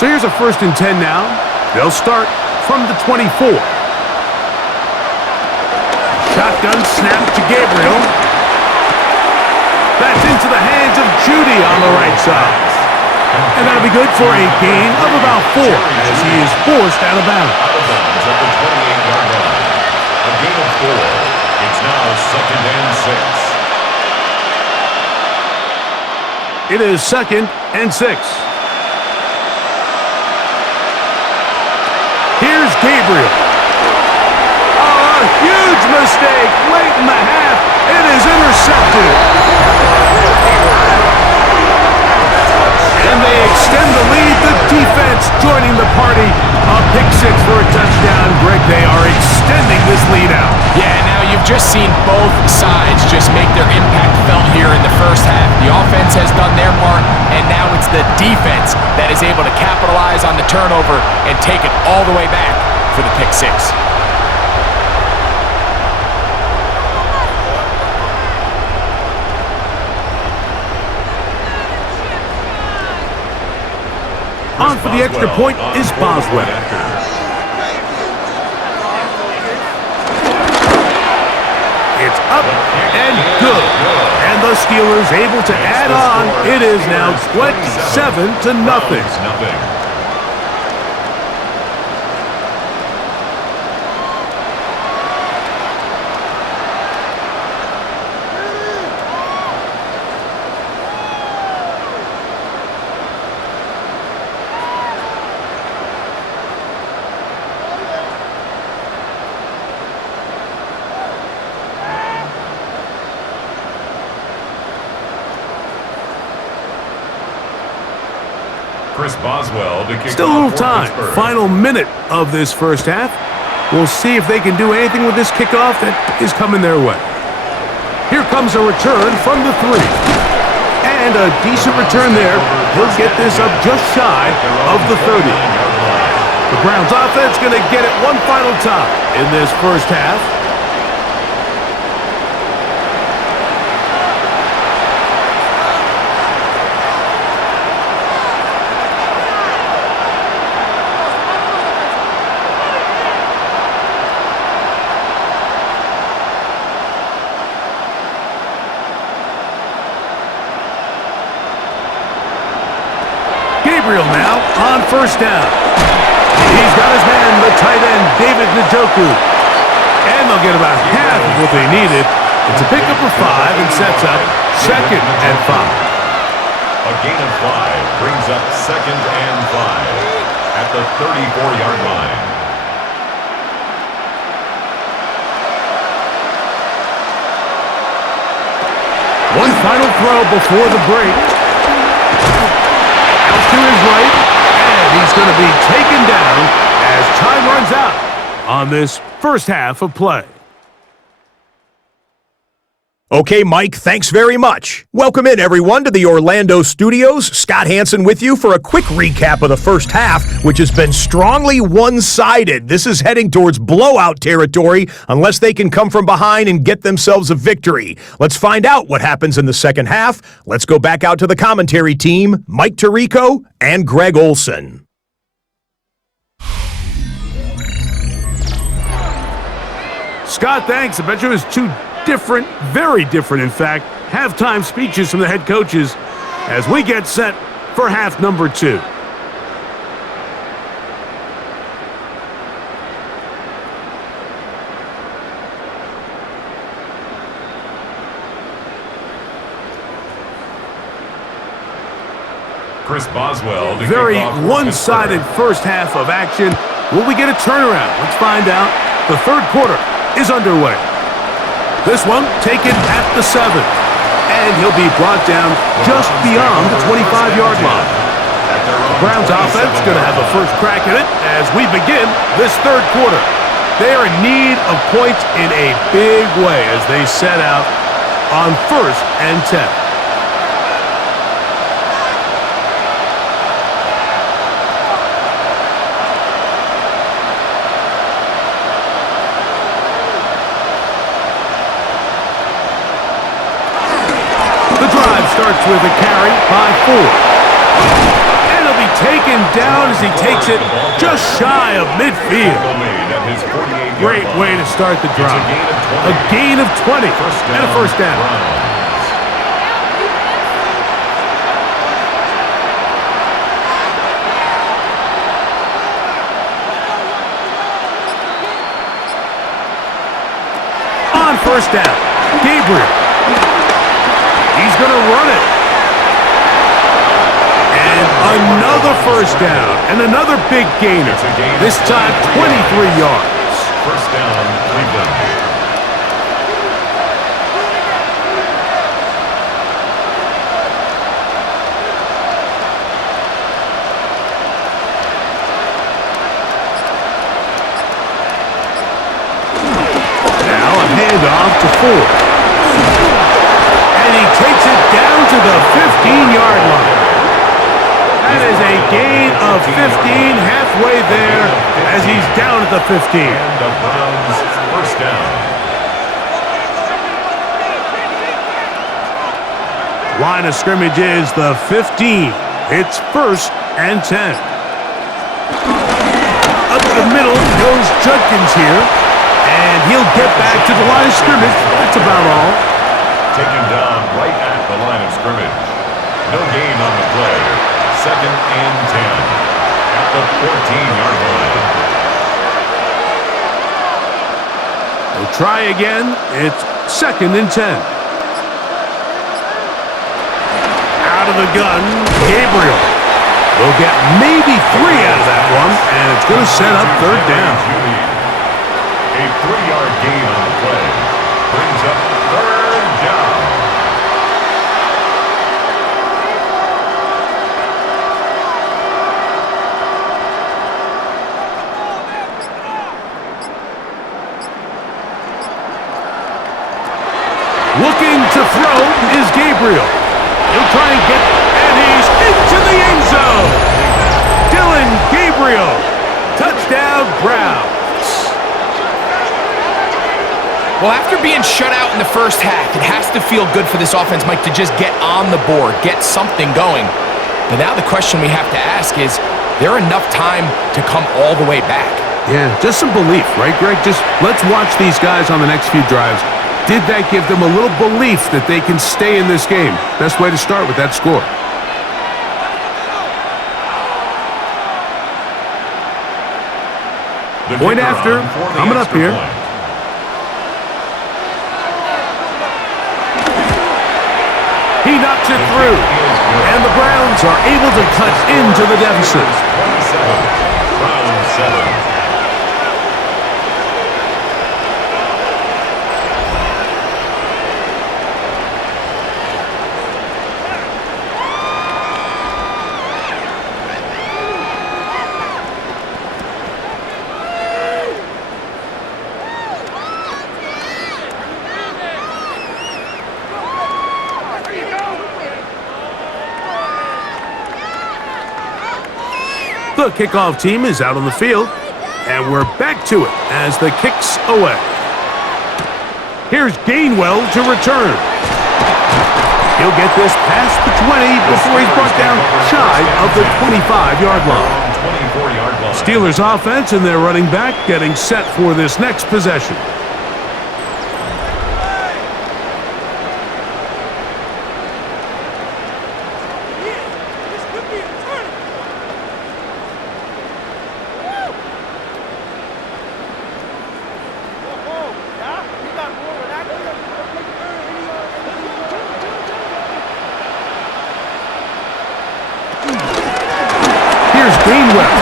So here's a 1st and 10 now. They'll start from the 24. Shotgun snap to Gabriel. That's into the hands of Judy on the right side. And that'll be good for a gain of about 4 as he is forced out of bounds. Out of bounds at the 28-yard line. A gain of 4. It's now 2nd and 6. It is 2nd and 6. Here's Gabriel. Oh, a huge mistake late in the half. It is intercepted. And they extend the lead. The defense joining the party. A pick 6 for a touchdown. Greg, they are extending this lead out. Yeah, now you've just seen both sides just make their impact felt here in the first half. The offense has done their part, and now it's the defense that is able to capitalize on the turnover and take it all the way back for the pick 6. On for the extra point is Boswell. It's up and good. And the Steelers able to add on. It is now 27-0. Chris Boswell to kick Still a off little for time. Pittsburgh. Final minute of this first half. We'll see if they can do anything with this kickoff that is coming their way. Here comes a return from the 3. And a decent return there. He'll get this up just shy of the 30. The Browns offense going to get it one final time in this first half. Gabriel now on first down. He's got his man, the tight end, David Njoku. And they'll get about half of what they needed. It's a pickup of 5 and sets up 2nd and 5. A gain of 5 brings up 2nd and 5 at the 34-yard line. One final throw before the break. Out to his right, and he's going to be taken down as time runs out on this first half of play. Okay, Mike, thanks very much. Welcome in, everyone, to the Orlando studios. Scott Hansen with you for a quick recap of the first half, which has been strongly one-sided. This is heading towards blowout territory unless they can come from behind and get themselves a victory. Let's find out what happens in the second half. Let's go back out to the commentary team, Mike Tirico and Greg Olson. Scott, thanks. I bet you it was two different, very different, in fact, halftime speeches from the head coaches as we get set for half number 2. Chris Boswell to Very kick off for one-sided Pittsburgh. first half of action. Will we get a turnaround? Let's find out. The third quarter is underway. This one taken at the 7. And he'll be brought down just beyond the 25-yard line. The Browns offense going to have a first crack at it as we begin this third quarter. They are in need of points in a big way as they set out on 1st and 10. Starts with a carry by 4. And he'll be taken down as he takes it just shy of midfield. Great way to start the drive. A gain of 20 and a first down. On first down, Gabriel. He's going to run it. And another first down. And another big gainer. This time 23 yards. First down, Cleveland. Now a handoff to 4. Takes it down to the 15-yard line. That is a gain of 15 halfway there as he's down at the 15. And the Browns first down. Line of scrimmage is the 15. It's 1st and 10. Up the middle goes Judkins here. And he'll get back to the line of scrimmage. That's about all. Taken down right at the line of scrimmage. No gain on the play. 2nd and 10 at the 14-yard line. They'll try again. It's 2nd and 10. Out of the gun, Gabriel. They'll get maybe 3 out of that one, and it's going to set up 3rd down. A 3-yard gain on the play brings up 3rd down. Looking to throw is Gabriel. He'll try and get, and he's into the end zone. Dylan Gabriel. Touchdown, Browns. Well, after being shut out in the first half, it has to feel good for this offense, Mike, to just get on the board, get something going. But now the question we have to ask is there enough time to come all the way back? Yeah, just some belief, right, Greg? Just let's watch these guys on the next few drives. Did that give them a little belief that they can stay in this game? Best way to start with that score. Point after, coming up here. He knocks it through, and the Browns are able to cut into the deficit. 27, Browns 7. The kickoff team is out on the field, and we're back to it as the kick's away. Here's Gainwell to return. He'll get this past the 20 before he's brought down shy of the 25-yard line. Steelers offense and their running back getting set for this next possession. Gainwell.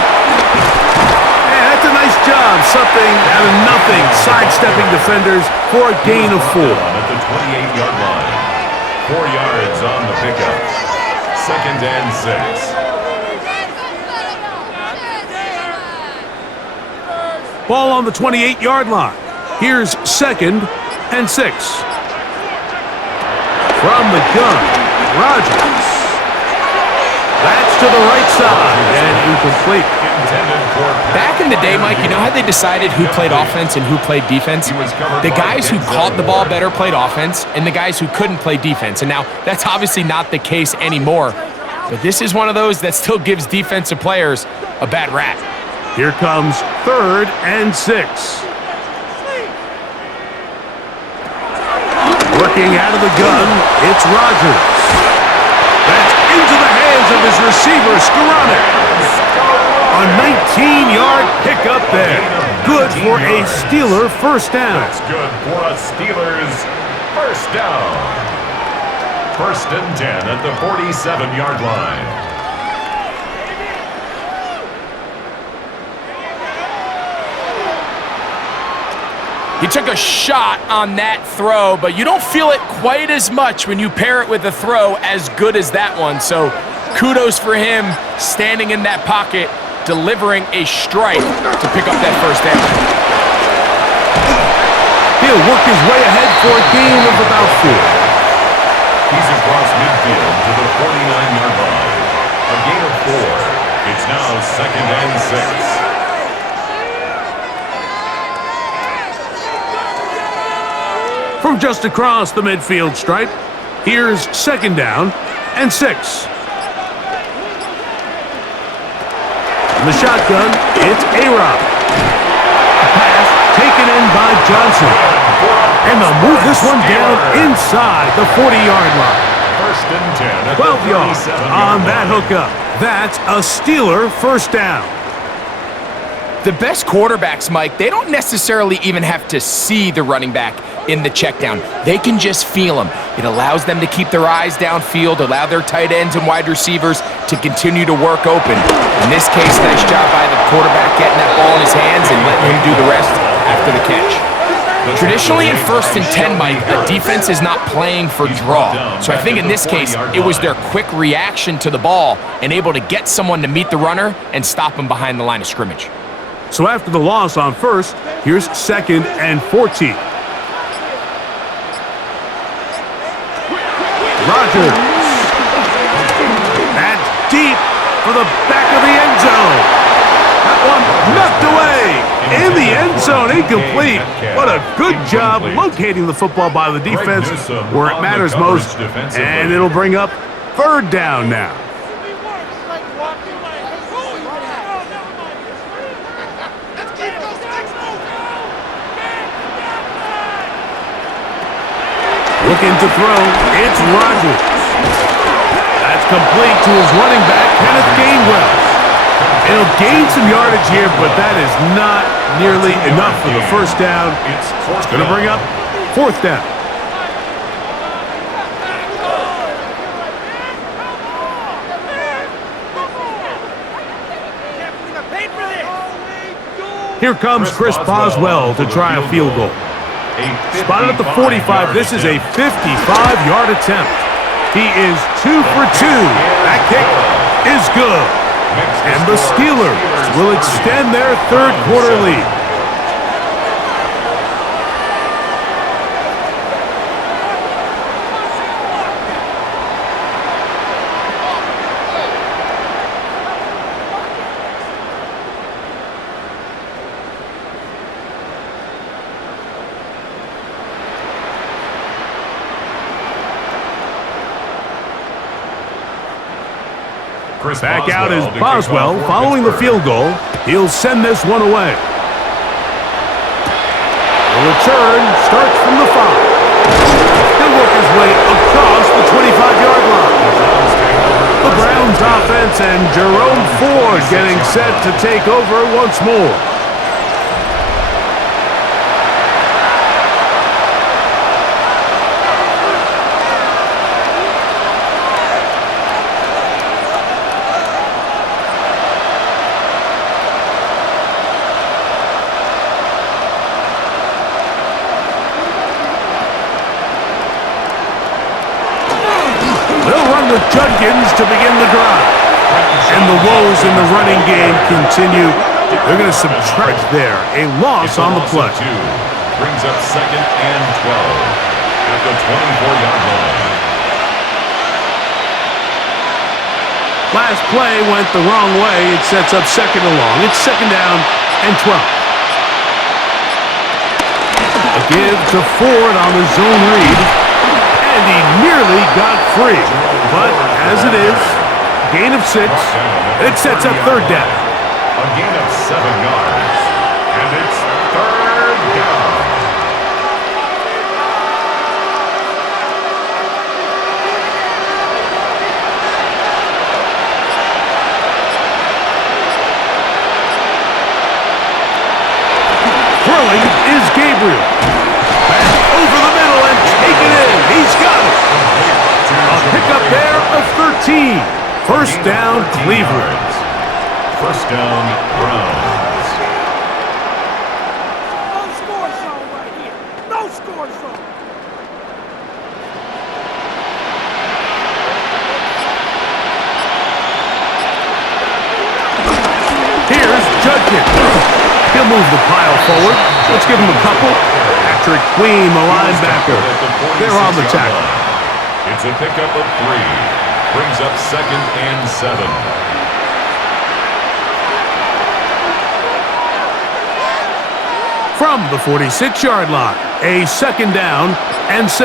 And that's a nice job. Something out of nothing. Sidestepping defenders for a gain of 4. At the 28-yard line. 4 yards on the pickup. 2nd and 6. Ball on the 28-yard line. Here's 2nd and 6. From the gun, Rodgers. That's to the right side, and incomplete. Back in the day, Mike, you know how they decided who played offense and who played defense? The guys who caught the ball better played offense, and the guys who couldn't play defense. And now, that's obviously not the case anymore. But this is one of those that still gives defensive players a bad rap. Here comes 3rd and 6. Working out of the gun, it's Rodgers. That's into the hands of his receiver, Skoranek. A 19-yard pickup there. Good for a Steeler first down. That's good for a Steelers first down. 1st and 10 at the 47-yard line. He took a shot on that throw, but you don't feel it quite as much when you pair it with a throw as good as that one. So kudos for him standing in that pocket, delivering a strike to pick up that first down. He'll work his way ahead for a gain of about 4. He's across midfield to the 49-yard line. A gain of 4. It's now 2nd and 6. From just across the midfield stripe, here's 2nd down and 6. In the shotgun, it's A-Rob. Pass taken in by Johnson. And they'll move this one down inside the 40-yard line. 1st and 10 at 12 the yards on that hookup. That's a Steeler first down. The best quarterbacks, Mike, they don't necessarily even have to see the running back in the check down. They can just feel him. It allows them to keep their eyes downfield, allow their tight ends and wide receivers to continue to work open. In this case, nice job by the quarterback getting that ball in his hands and letting him do the rest after the catch. Traditionally in 1st and 10, Mike, a defense is not playing for draw. So I think in this case, it was their quick reaction to the ball and able to get someone to meet the runner and stop him behind the line of scrimmage. So after the loss on 1st, here's 2nd and 14. Rodgers. That's deep for the back of the end zone. That one knocked away. In the end zone, incomplete. What a good job locating the football by the defense where it matters most. And it'll bring up third down now. Looking to throw, it's Rodgers. That's complete to his running back, Kenneth Gainwell. It'll gain some yardage here, but that is not nearly enough for the first down. It's going to bring up fourth down. Here comes Chris Boswell to try a field goal. Spotted at the 45. This is a 55-yard attempt. He is 2 for 2. That kick is good. And the Steelers will extend their third quarter lead. Back out is Boswell following the field goal. He'll send this one away. The return starts from the 5. He'll work his way across the 25-yard line. The Browns offense and Jerome Ford getting set to take over once more. Judkins to begin the drive. And the woes in the running game continue. They're going to subtract there. A loss on the play. Brings up second and 12 at the 24-yard line. Last play went the wrong way. It sets up second and long. It's second down and 12. A give to Ford on the zone read. And he nearly got free. But as it is, gain of 6, it sets up third down. A gain of 7 yards, and it's third down. Throwing is Gabriel. Back over the middle and take it in. He's got it. A pickup there of 13. First down, Cleveland. First down, Browns. No score zone right here. No score zone. Here's Judkins. He'll move the pile forward. Let's give him a couple. Patrick Queen, the linebacker. They're on the tackle. It's a pickup of 3. Brings up second and 7. From the 46-yard line, a second down and 6.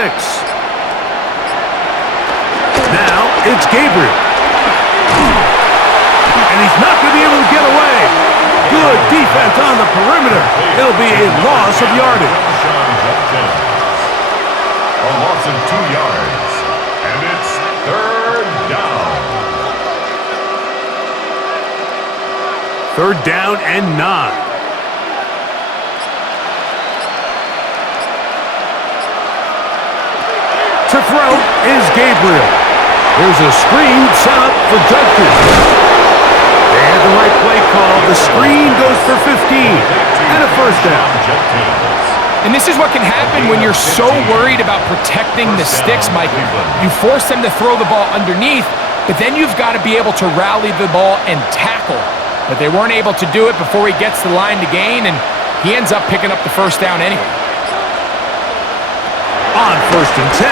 Now it's Gabriel. And he's not going to be able to get away. Good defense on the perimeter. It'll be a loss of yardage. A loss of 2 yards. And it's third down. Third down and 9. To throw is Gabriel. There's a screen set up for Judkins. They had the right play call. The screen goes for 15 and a first down. And this is what can happen when you're so worried about protecting the sticks, Mike. You force them to throw the ball underneath, but then you've got to be able to rally the ball and tackle. But they weren't able to do it before he gets the line to gain, and he ends up picking up the first down anyway. On first and 10,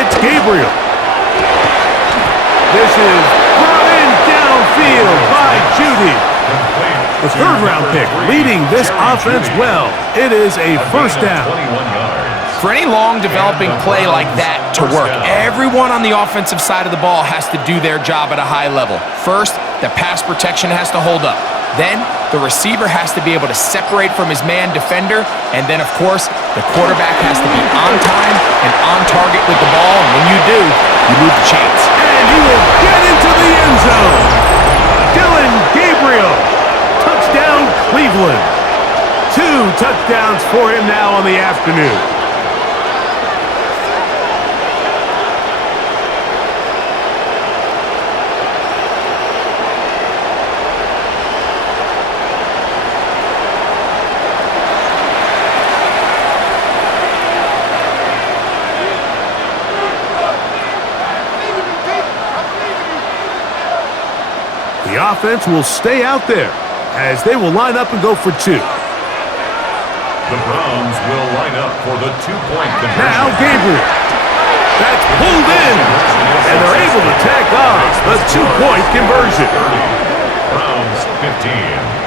it's Gabriel. This is brought in downfield by Judy. The third-round pick leading this offense well. It is a first down. For any long developing play like that to work, everyone on the offensive side of the ball has to do their job at a high level. First, the pass protection has to hold up. Then, the receiver has to be able to separate from his man defender. And then, of course, the quarterback has to be on time and on target with the ball. And when you do, you move the chains. And he will get into the end zone. Dylan Gabriel. Touchdown, Cleveland. 2 touchdowns for him now on the afternoon. The offense will stay out there as they will line up and go for 2. The Browns will line up for the 2-point conversion. Now Gabriel. That's pulled in. And they're able to tack on the 2-point conversion. 30. Browns 15.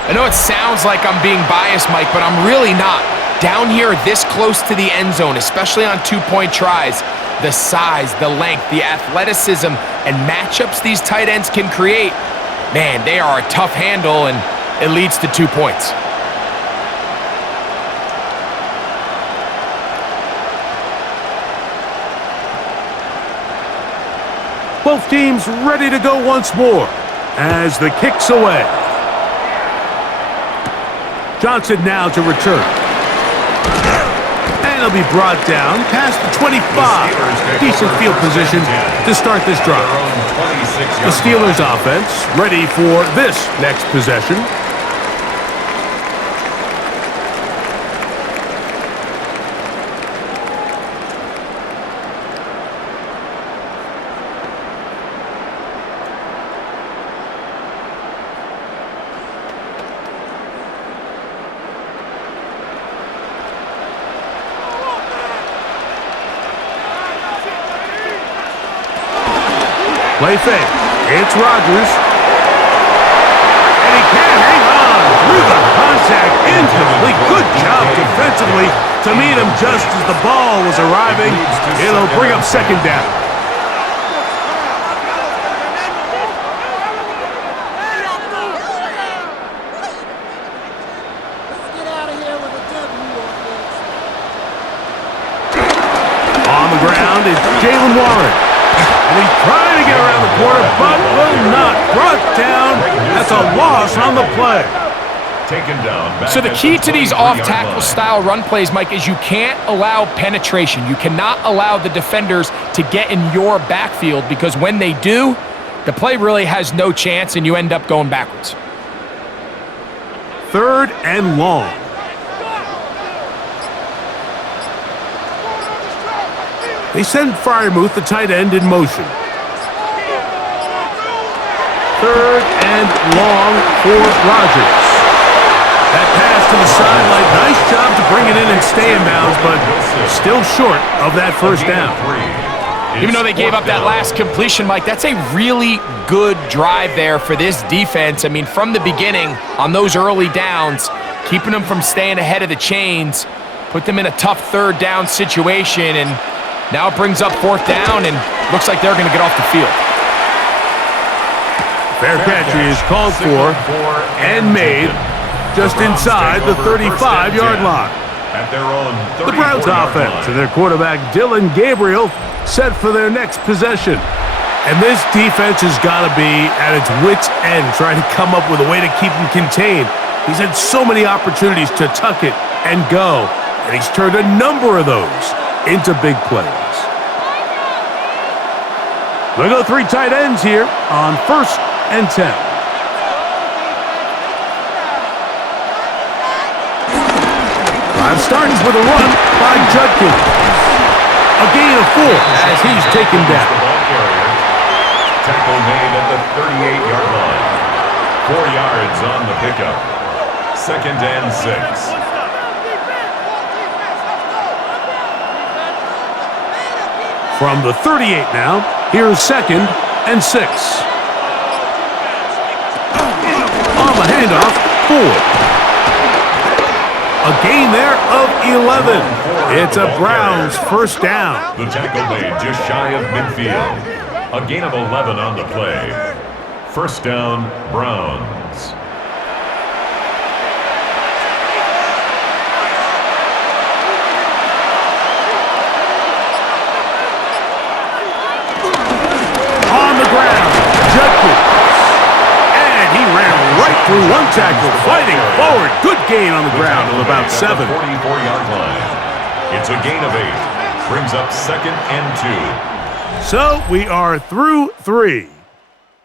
I know it sounds like I'm being biased, Mike, but I'm really not. Down here this close to the end zone, especially on 2-point tries, the size, the length, the athleticism, and matchups these tight ends can create, man, they are a tough handle, and it leads to 2 points. Both teams ready to go once more as the kick's away. Johnson now to return. And he'll be brought down past the 25. Decent field position to start this drive. The Steelers offense ready for this next possession. Play fake. It's Rodgers. And he can't hang on through the contact. Incomplete. Good job defensively to meet him just as the ball was arriving. It'll bring up second down. On the ground is Jalen Warren. And he's trying to get around the corner, but will not. Brought down. That's a loss on the play. Taken down. So the key to these off-tackle style run plays, Mike, is you can't allow penetration. You cannot allow the defenders to get in your backfield, because when they do, the play really has no chance and you end up going backwards. 3rd and long. They send Freiermuth, the tight end, in motion. 3rd and long for Rodgers. That pass to the sideline. Nice job to bring it in and stay in bounds, but still short of that first down. Even though they gave up that last completion, Mike, that's a really good drive there for this defense. I mean, from the beginning, on those early downs, keeping them from staying ahead of the chains, put them in a tough 3rd down situation, and now it brings up 4th down, and looks like they're going to get off the field. Fair catch is called for and made just inside the 35-yard line. The Browns offense and their quarterback Dylan Gabriel set for their next possession. And this defense has got to be at its wits' end trying to come up with a way to keep him contained. He's had so many opportunities to tuck it and go, and he's turned a number of those into big plays. They go three tight ends here on 1st and 10. Drive starts with a run by Judkins. A gain of 4 as he's taken down. Tackle made at the 38-yard line. 4 yards on the pickup. 2nd and 6. From the 38 now, here's 2nd and 6. On the handoff, Ford. A gain there of 11. It's a Browns first down. The tackle made just shy of midfield. A gain of 11 on the play. First down, Browns. On the ground, Judkins. And he ran right through one tackle, fighting forward. Good gain on the ground of about 7. 44-yard line. It's a gain of 8. Brings up 2nd and 2. So we are through 3.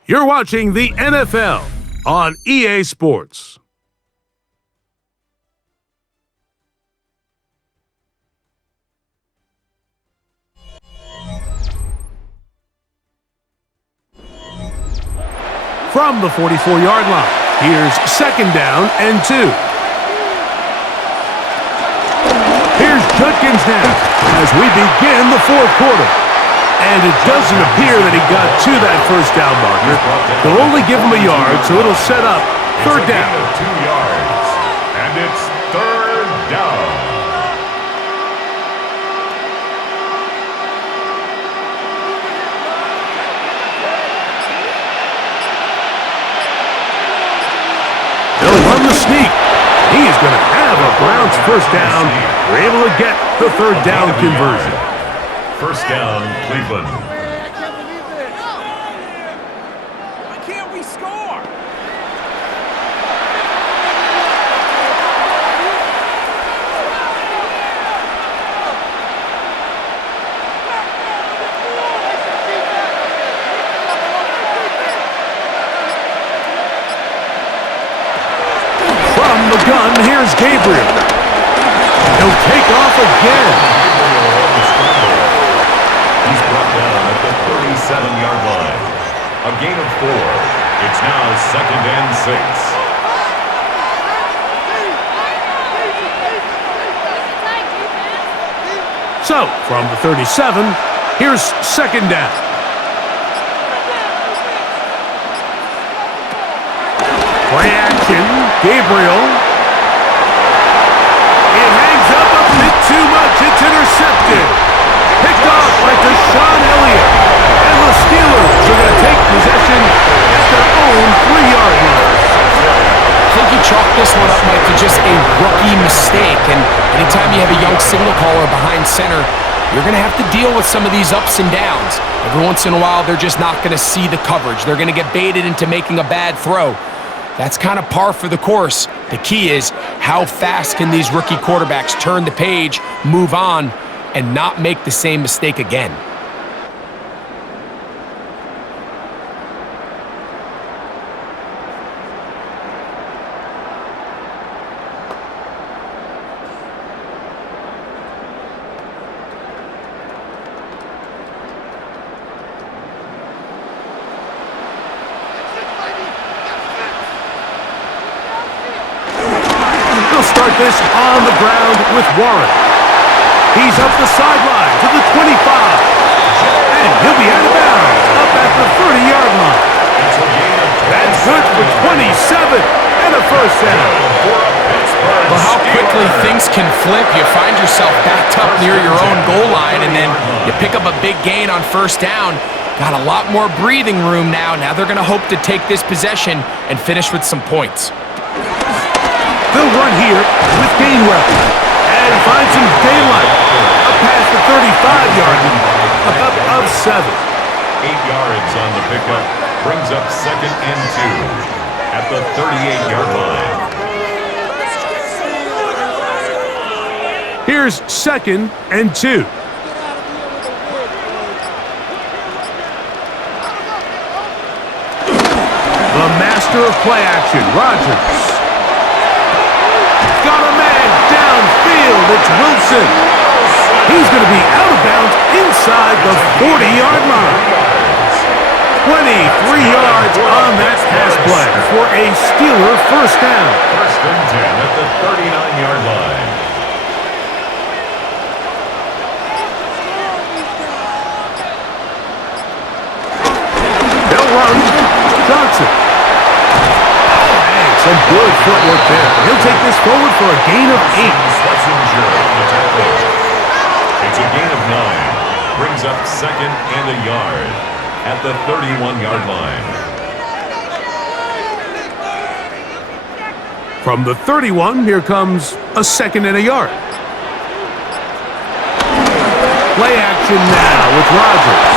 You're watching the NFL on EA Sports. From the 44-yard line, here's 2nd down and 2. Here's Judkins now as we begin the 4th quarter. And it doesn't appear that he got to that first down marker. They'll only give him a yard, so it'll set up 3rd down. 2 yards. And it's 3rd down. They'll run the sneak. He is going to have a Browns first down. We're able to get the 3rd down conversion. First down, Cleveland. I can't believe this. Why can't we score? From the gun, here's Gabriel. He'll take off again. He's brought down at the 37-yard line. A gain of 4. It's now 2nd and 6. So, from the 37, here's 2nd down. Play action, Gabriel. It hangs up a bit too much. It's intercepted. Picked off by Deshaun Elliott. And the Steelers are going to take possession at their own 3-yard line. I think you chalk this one up, Mike, to just a rookie mistake. And anytime you have a young signal caller behind center, you're going to have to deal with some of these ups and downs. Every once in a while, they're just not going to see the coverage. They're going to get baited into making a bad throw. That's kind of par for the course. The key is how fast can these rookie quarterbacks turn the page, move on, and not make the same mistake again. Start this on the ground with Warren. He's up the sideline to the 25. And he'll be out of bounds up at the 30-yard line. That's good for 27 and a first down. Well, how quickly things can flip. You find yourself backed up near your own goal line, and then you pick up a big gain on first down. Got a lot more breathing room now. Now they're going to hope to take this possession and finish with some points. They'll run here with Gainwell and find some daylight up past the 35-yard line, up of 7. 8 yards on the pickup. Brings up 2nd and 2 at the 38-yard line. Here's 2nd and 2. master of play action, Rodgers. Got a man downfield. It's Wilson. He's going to be out of bounds inside the 40-yard line. 23 yards on that pass play for a Steeler first down. First and 10 at the 39-yard line. They'll run. Johnson. And some good footwork there. He'll take this forward for a gain of 8. It's a gain of 9. Brings up second and a yard at the 31-yard line. From the 31, here comes a second and a yard. Play action now with Rodgers.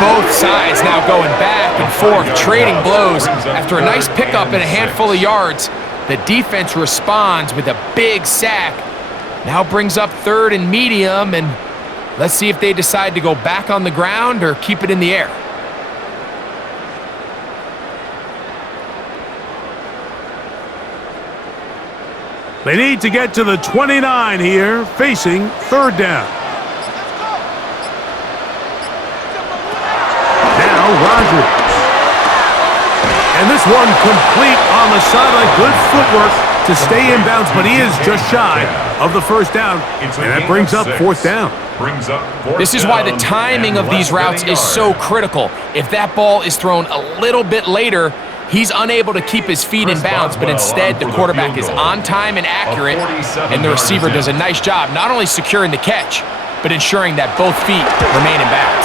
Both sides now going back and forth, trading blows. After a nice pickup and a handful of yards, the defense responds with a big sack. Now brings up third and medium, and let's see if they decide to go back on the ground or keep it in the air. They need to get to the 29 here, facing third down. Now Rodgers. And this one complete on the sideline. Good footwork to stay in bounds, but he is just shy of the first down. And that brings up fourth down. This is why the timing of these routes is so critical. If that ball is thrown a little bit later, he's unable to keep his feet in bounds, but instead the quarterback is on time and accurate, and the receiver does a nice job not only securing the catch, but ensuring that both feet remain in bounds.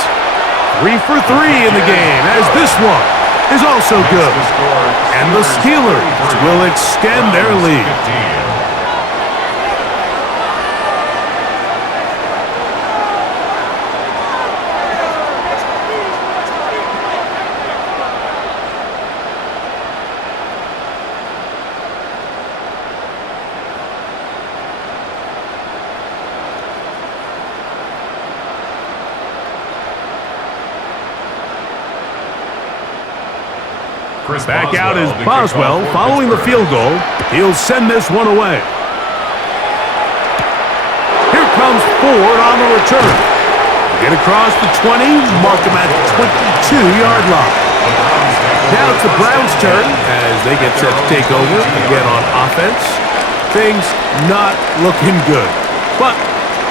3 for 3 in the game, as this one is also good. And the Steelers will extend their lead. Back out is Boswell following the field goal. He'll send this one away. Here comes Ford on the return. Get across the 20, mark him at the 22-yard line. Now it's the Browns' turn as they get set to take over again on offense. Things not looking good. But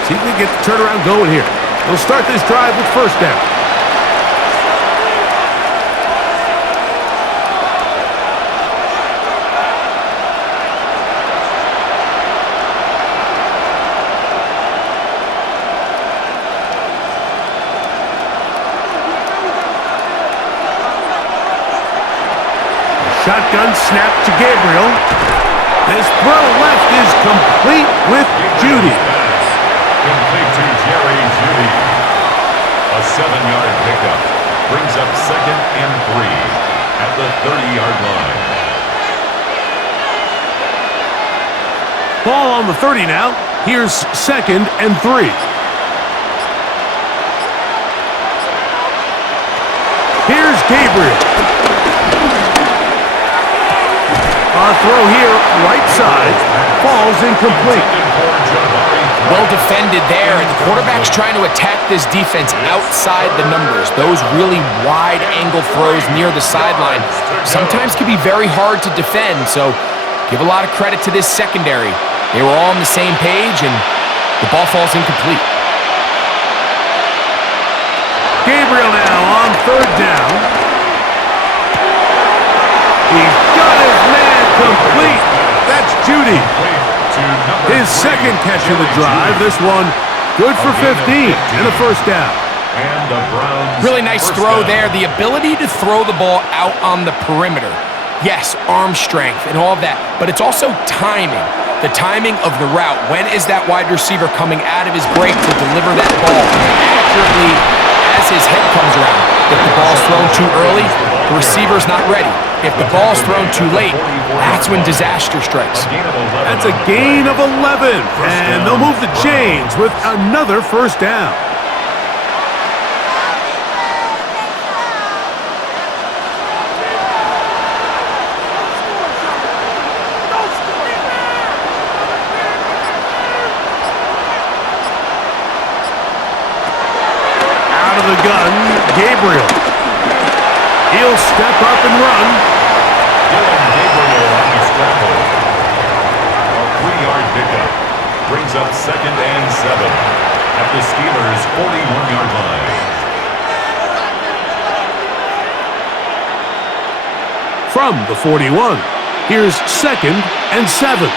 see if they get the turnaround going here. They'll start this drive with first down. Shotgun snap to Gabriel. This throw left is complete with Judy. Complete to Jerry Judy. A 7-yard pickup brings up second and 3 at the 30-yard line. Ball on the 30 now. Here's second and 3. Here's Gabriel. A throw here, right side, falls incomplete. Well defended there, and the quarterback's trying to attack this defense outside the numbers. Those really wide-angle throws near the sideline sometimes can be very hard to defend, so give a lot of credit to this secondary. They were all on the same page, and the ball falls incomplete. Gabriel now on third down. He's got his man complete. That's Judy. His second catch of the drive. This one good for 15 and a first down. Really nice throw there. The ability to throw the ball out on the perimeter. Yes, arm strength and all of that, but it's also timing. The timing of the route. When is that wide receiver coming out of his break to deliver that ball accurately as his head comes around? If the ball's thrown too early, the receiver's not ready. If the ball's thrown too late, that's when disaster strikes. That's a gain of 11, and they'll move the chains with another first down. the gun, Gabriel. He'll step up and run. Dylan Gabriel on the scramble. A 3-yard pickup brings up 2nd and 7 at the Steelers' 41-yard line. From the 41, here's 2nd and 7.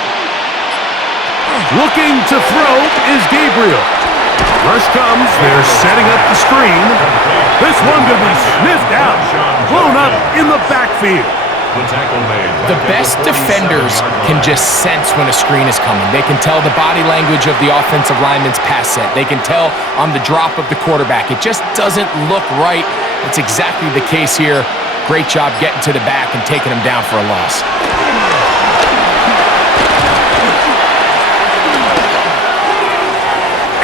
Looking to throw is Gabriel. Rush comes, they're setting up the screen. This one could be sniffed out, blown up in the backfield. The tackle made. The best defenders can just sense when a screen is coming. They can tell the body language of the offensive lineman's pass set. They can tell on the drop of the quarterback. It just doesn't look right. It's exactly the case here. Great job getting to the back and taking him down for a loss.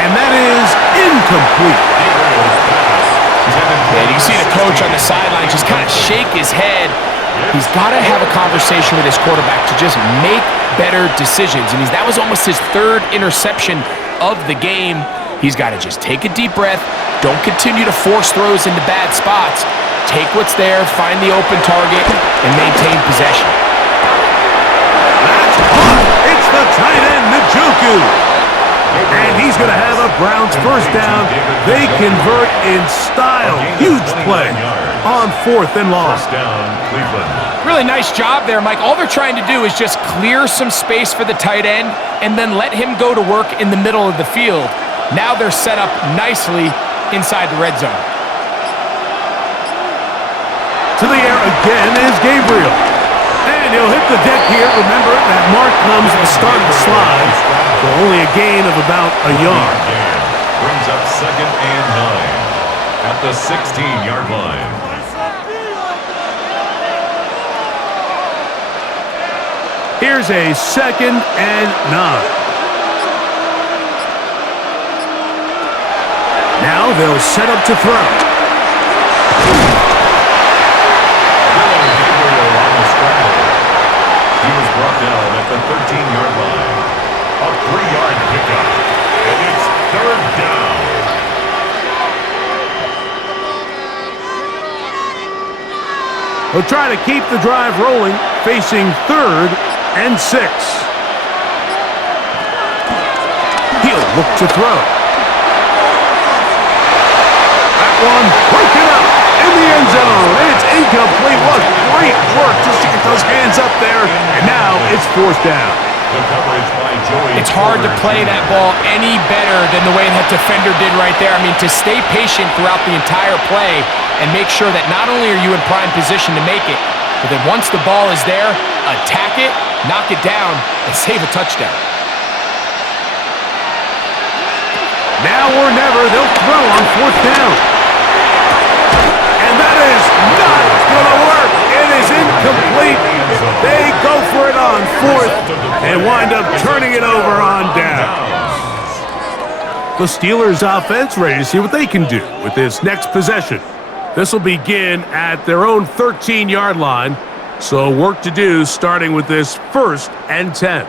And that is incomplete. And you see the coach on the sideline just kind of shake his head. He's got to have a conversation with his quarterback to just make better decisions. And that was almost his 3rd interception of the game. He's got to just take a deep breath. Don't continue to force throws into bad spots. Take what's there, find the open target, and maintain possession. That's caught. It's the tight end, Njoku. And he's going to have a Browns first down. They convert in style. Huge play on 4th and long. First down, Cleveland. Really nice job there, Mike. All they're trying to do is just clear some space for the tight end and then let him go to work in the middle of the field. Now they're set up nicely inside the red zone. To the air again is Gabriel. And he'll hit the deck here. Remember, that mark comes at the start of the slide. So only a gain of about a yard. Brings up 2nd and 9 at the 16-yard line. Here's a 2nd and 9. Now they'll set up to throw. Dylan Gabriel on the scramble. He was brought down at the 13-yard line. A 3-yard pickup, and it's 3rd down. They'll try to keep the drive rolling, facing 3rd and 6. He'll look to throw. That one broken up in the end zone. It's incomplete. What great work just to get those hands up there. And now it's 4th down. The coverage by Joey. It's hard to play that ball any better than the way that defender did right there. I mean, to stay patient throughout the entire play and make sure that not only are you in prime position to make it, but that once the ball is there, attack it, knock it down, and save a touchdown. Now or never, they'll throw on 4th down. And that is not going to work. It is incomplete. They go for it on 4th and wind up turning it over on downs. The Steelers offense ready to see what they can do with this next possession. This will begin at their own 13-yard line, so work to do starting with this 1st and 10.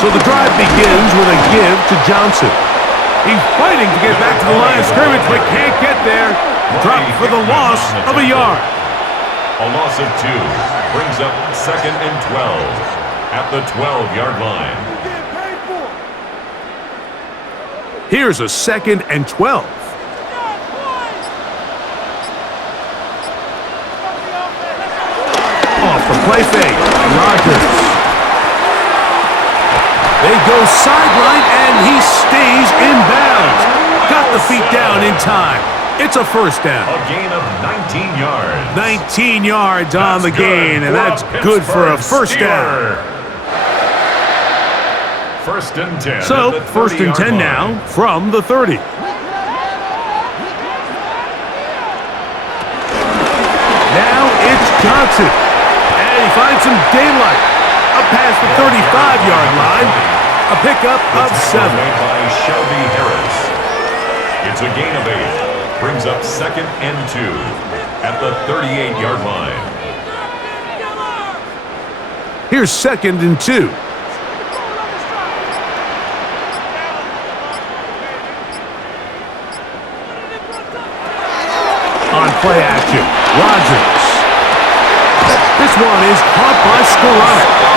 So the drive begins with a give to Johnson. He's fighting to get back to the line of scrimmage, but can't get there. Drop for the loss of a yard. A loss of 2 brings up 2nd and 12 at the 12-yard line. Here's a 2nd and 12. Off the play fake, Rodgers. They go sideline, and he stays in bounds. Got the feet down in time. It's a 1st down. A gain of 19 yards. 19 yards on the gain, and that's good for a 1st down. 1st and 10. So, 1st and 10 now from the 30. Now it's Johnson. And he finds some daylight. A up past the 35-yard line. A pickup of 7. Made by Shelby Harris. It's a gain of 8. Brings up 2nd and 2 at the 38-yard line. Here's 2nd and 2. On play action, Rodgers. This one is caught by Skoranek.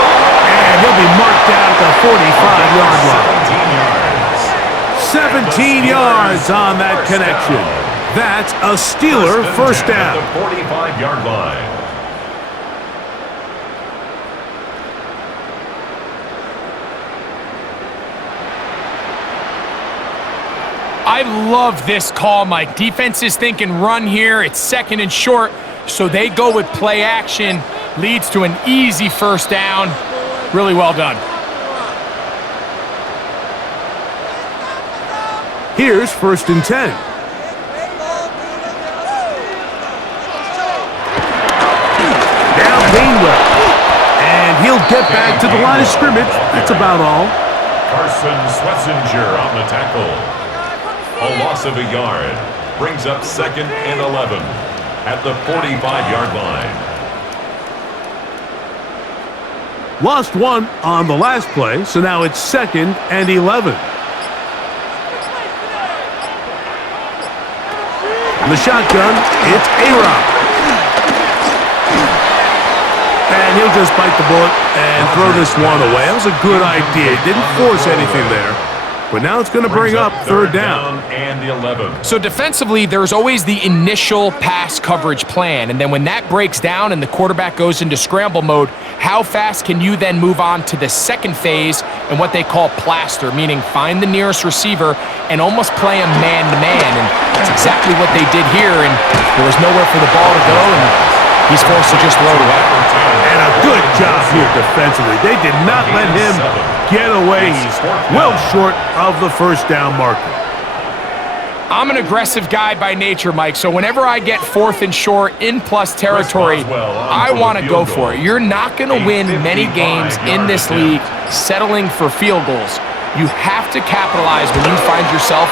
And he'll be marked down at the 45-yard line. 17 yards on that connection. That's a Steeler first down. At the 45-yard line. I love this call, Mike. Defense is thinking run here. It's 2nd and short, so they go with play action. Leads to an easy first down. Really well done. Here's 1st and 10. Now Gainwell. And he'll get back to the line of scrimmage. That's about all. Carson Swessinger on the tackle. A loss of a yard. Brings up 2nd and 11 at the 45-yard line. Lost 1 on the last play, so now it's 2nd and 11. In the shotgun, it's A-Rob. And he'll just bite the bullet and throw this one away. That was a good idea. He didn't force anything there. But now it's going to bring up 3rd down. And 11. So defensively, there's always the initial pass coverage plan. And then when that breaks down and the quarterback goes into scramble mode, how fast can you then move on to the second phase and what they call plaster, meaning find the nearest receiver and almost play him man-to-man. And that's exactly what they did here. And there was nowhere for the ball to go, and he's forced to just throw it away. And a good job here defensively. They did not let him get away. He's well short of the first down marker. I'm an aggressive guy by nature, Mike, so whenever I get 4th and short in plus territory, I want to go for it. You're not going to win many games in this league settling for field goals. You have to capitalize when you find yourself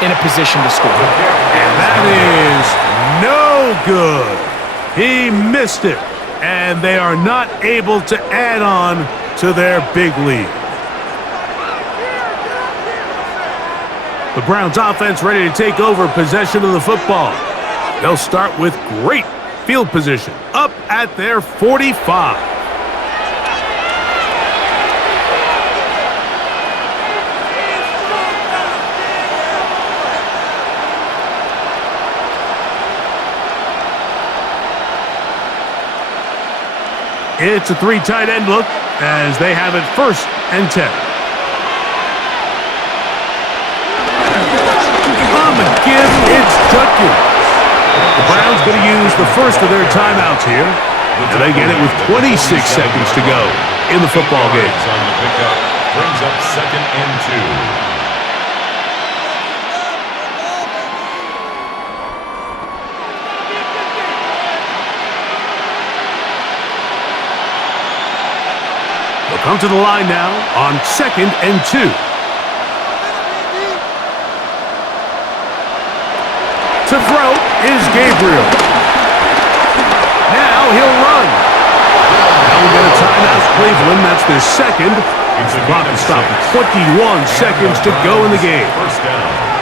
in a position to score. And that is no good. He missed it, and they are not able to add on to their big lead. The Browns offense ready to take over possession of the football. They'll start with great field position up at their 45. It's a 3 tight end look as they have it 1st and 10. On the give, it's Judkins. The Browns going to use the first of their timeouts here, and they get it with 26 seconds to go in the football game. On the pickup, brings up 2nd and 2. Come to the line now on 2nd and 2. To throw is Gabriel. Now he'll run. Now we'll get a timeout, Cleveland. That's their second. The clock is stopped at 21 seconds to go in the game. First down.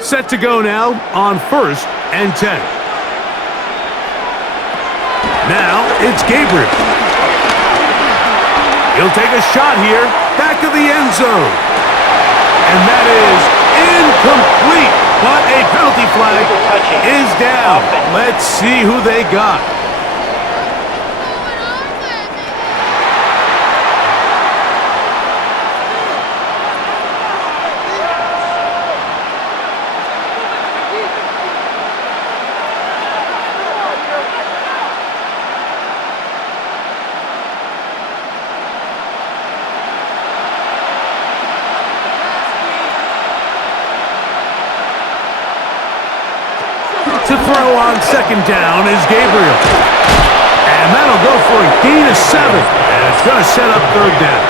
Set to go now on 1st and 10. Now it's Gabriel. He'll take a shot here, back of the end zone. And that is incomplete, but a penalty flag is down. Let's see who they got. throw on second down is Gabriel. And that'll go for a gain of 7. And it's going to set up third down.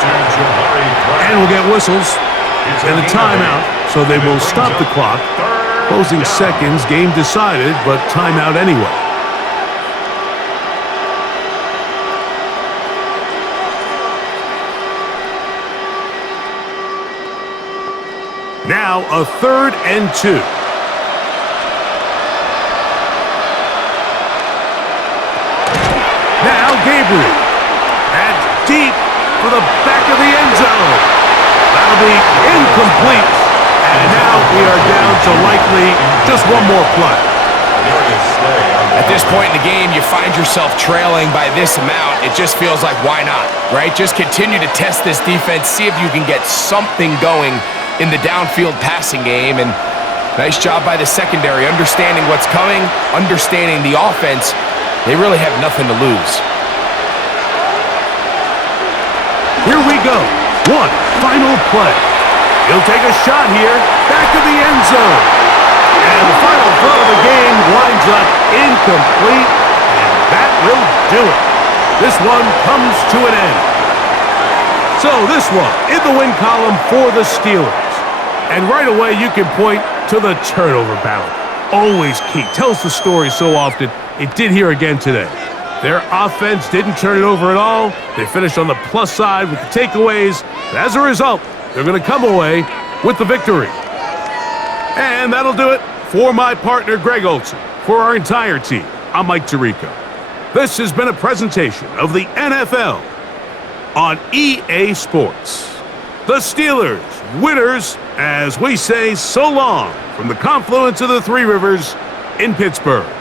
And we'll get whistles and a timeout, so they will stop the clock. Closing seconds, game decided, but timeout anyway. Now a 3rd and 2. Now Gabriel. And deep for the back of the end zone. That'll be incomplete. And now we are down to likely just one more play. At this point in the game, you find yourself trailing by this amount. It just feels like, why not, right? Just continue to test this defense, see if you can get something going in the downfield passing game. And nice job by the secondary, understanding what's coming, understanding the offense. They really have nothing to lose. Here we go. One final play. He'll take a shot here, back of the end zone. And the final throw of the game winds up incomplete, and that will do it. This one comes to an end. So this one in the win column for the Steelers. And right away you can point to the turnover battle. Always key. Tells the story so often. It did here again today. Their offense didn't turn it over at all. They finished on the plus side with the takeaways. As a result, they're going to come away with the victory. And that'll do it for my partner, Greg Olson. For our entire team, I'm Mike Tirico. This has been a presentation of the NFL on EA Sports. The Steelers, winners, as we say so long from the confluence of the Three Rivers in Pittsburgh.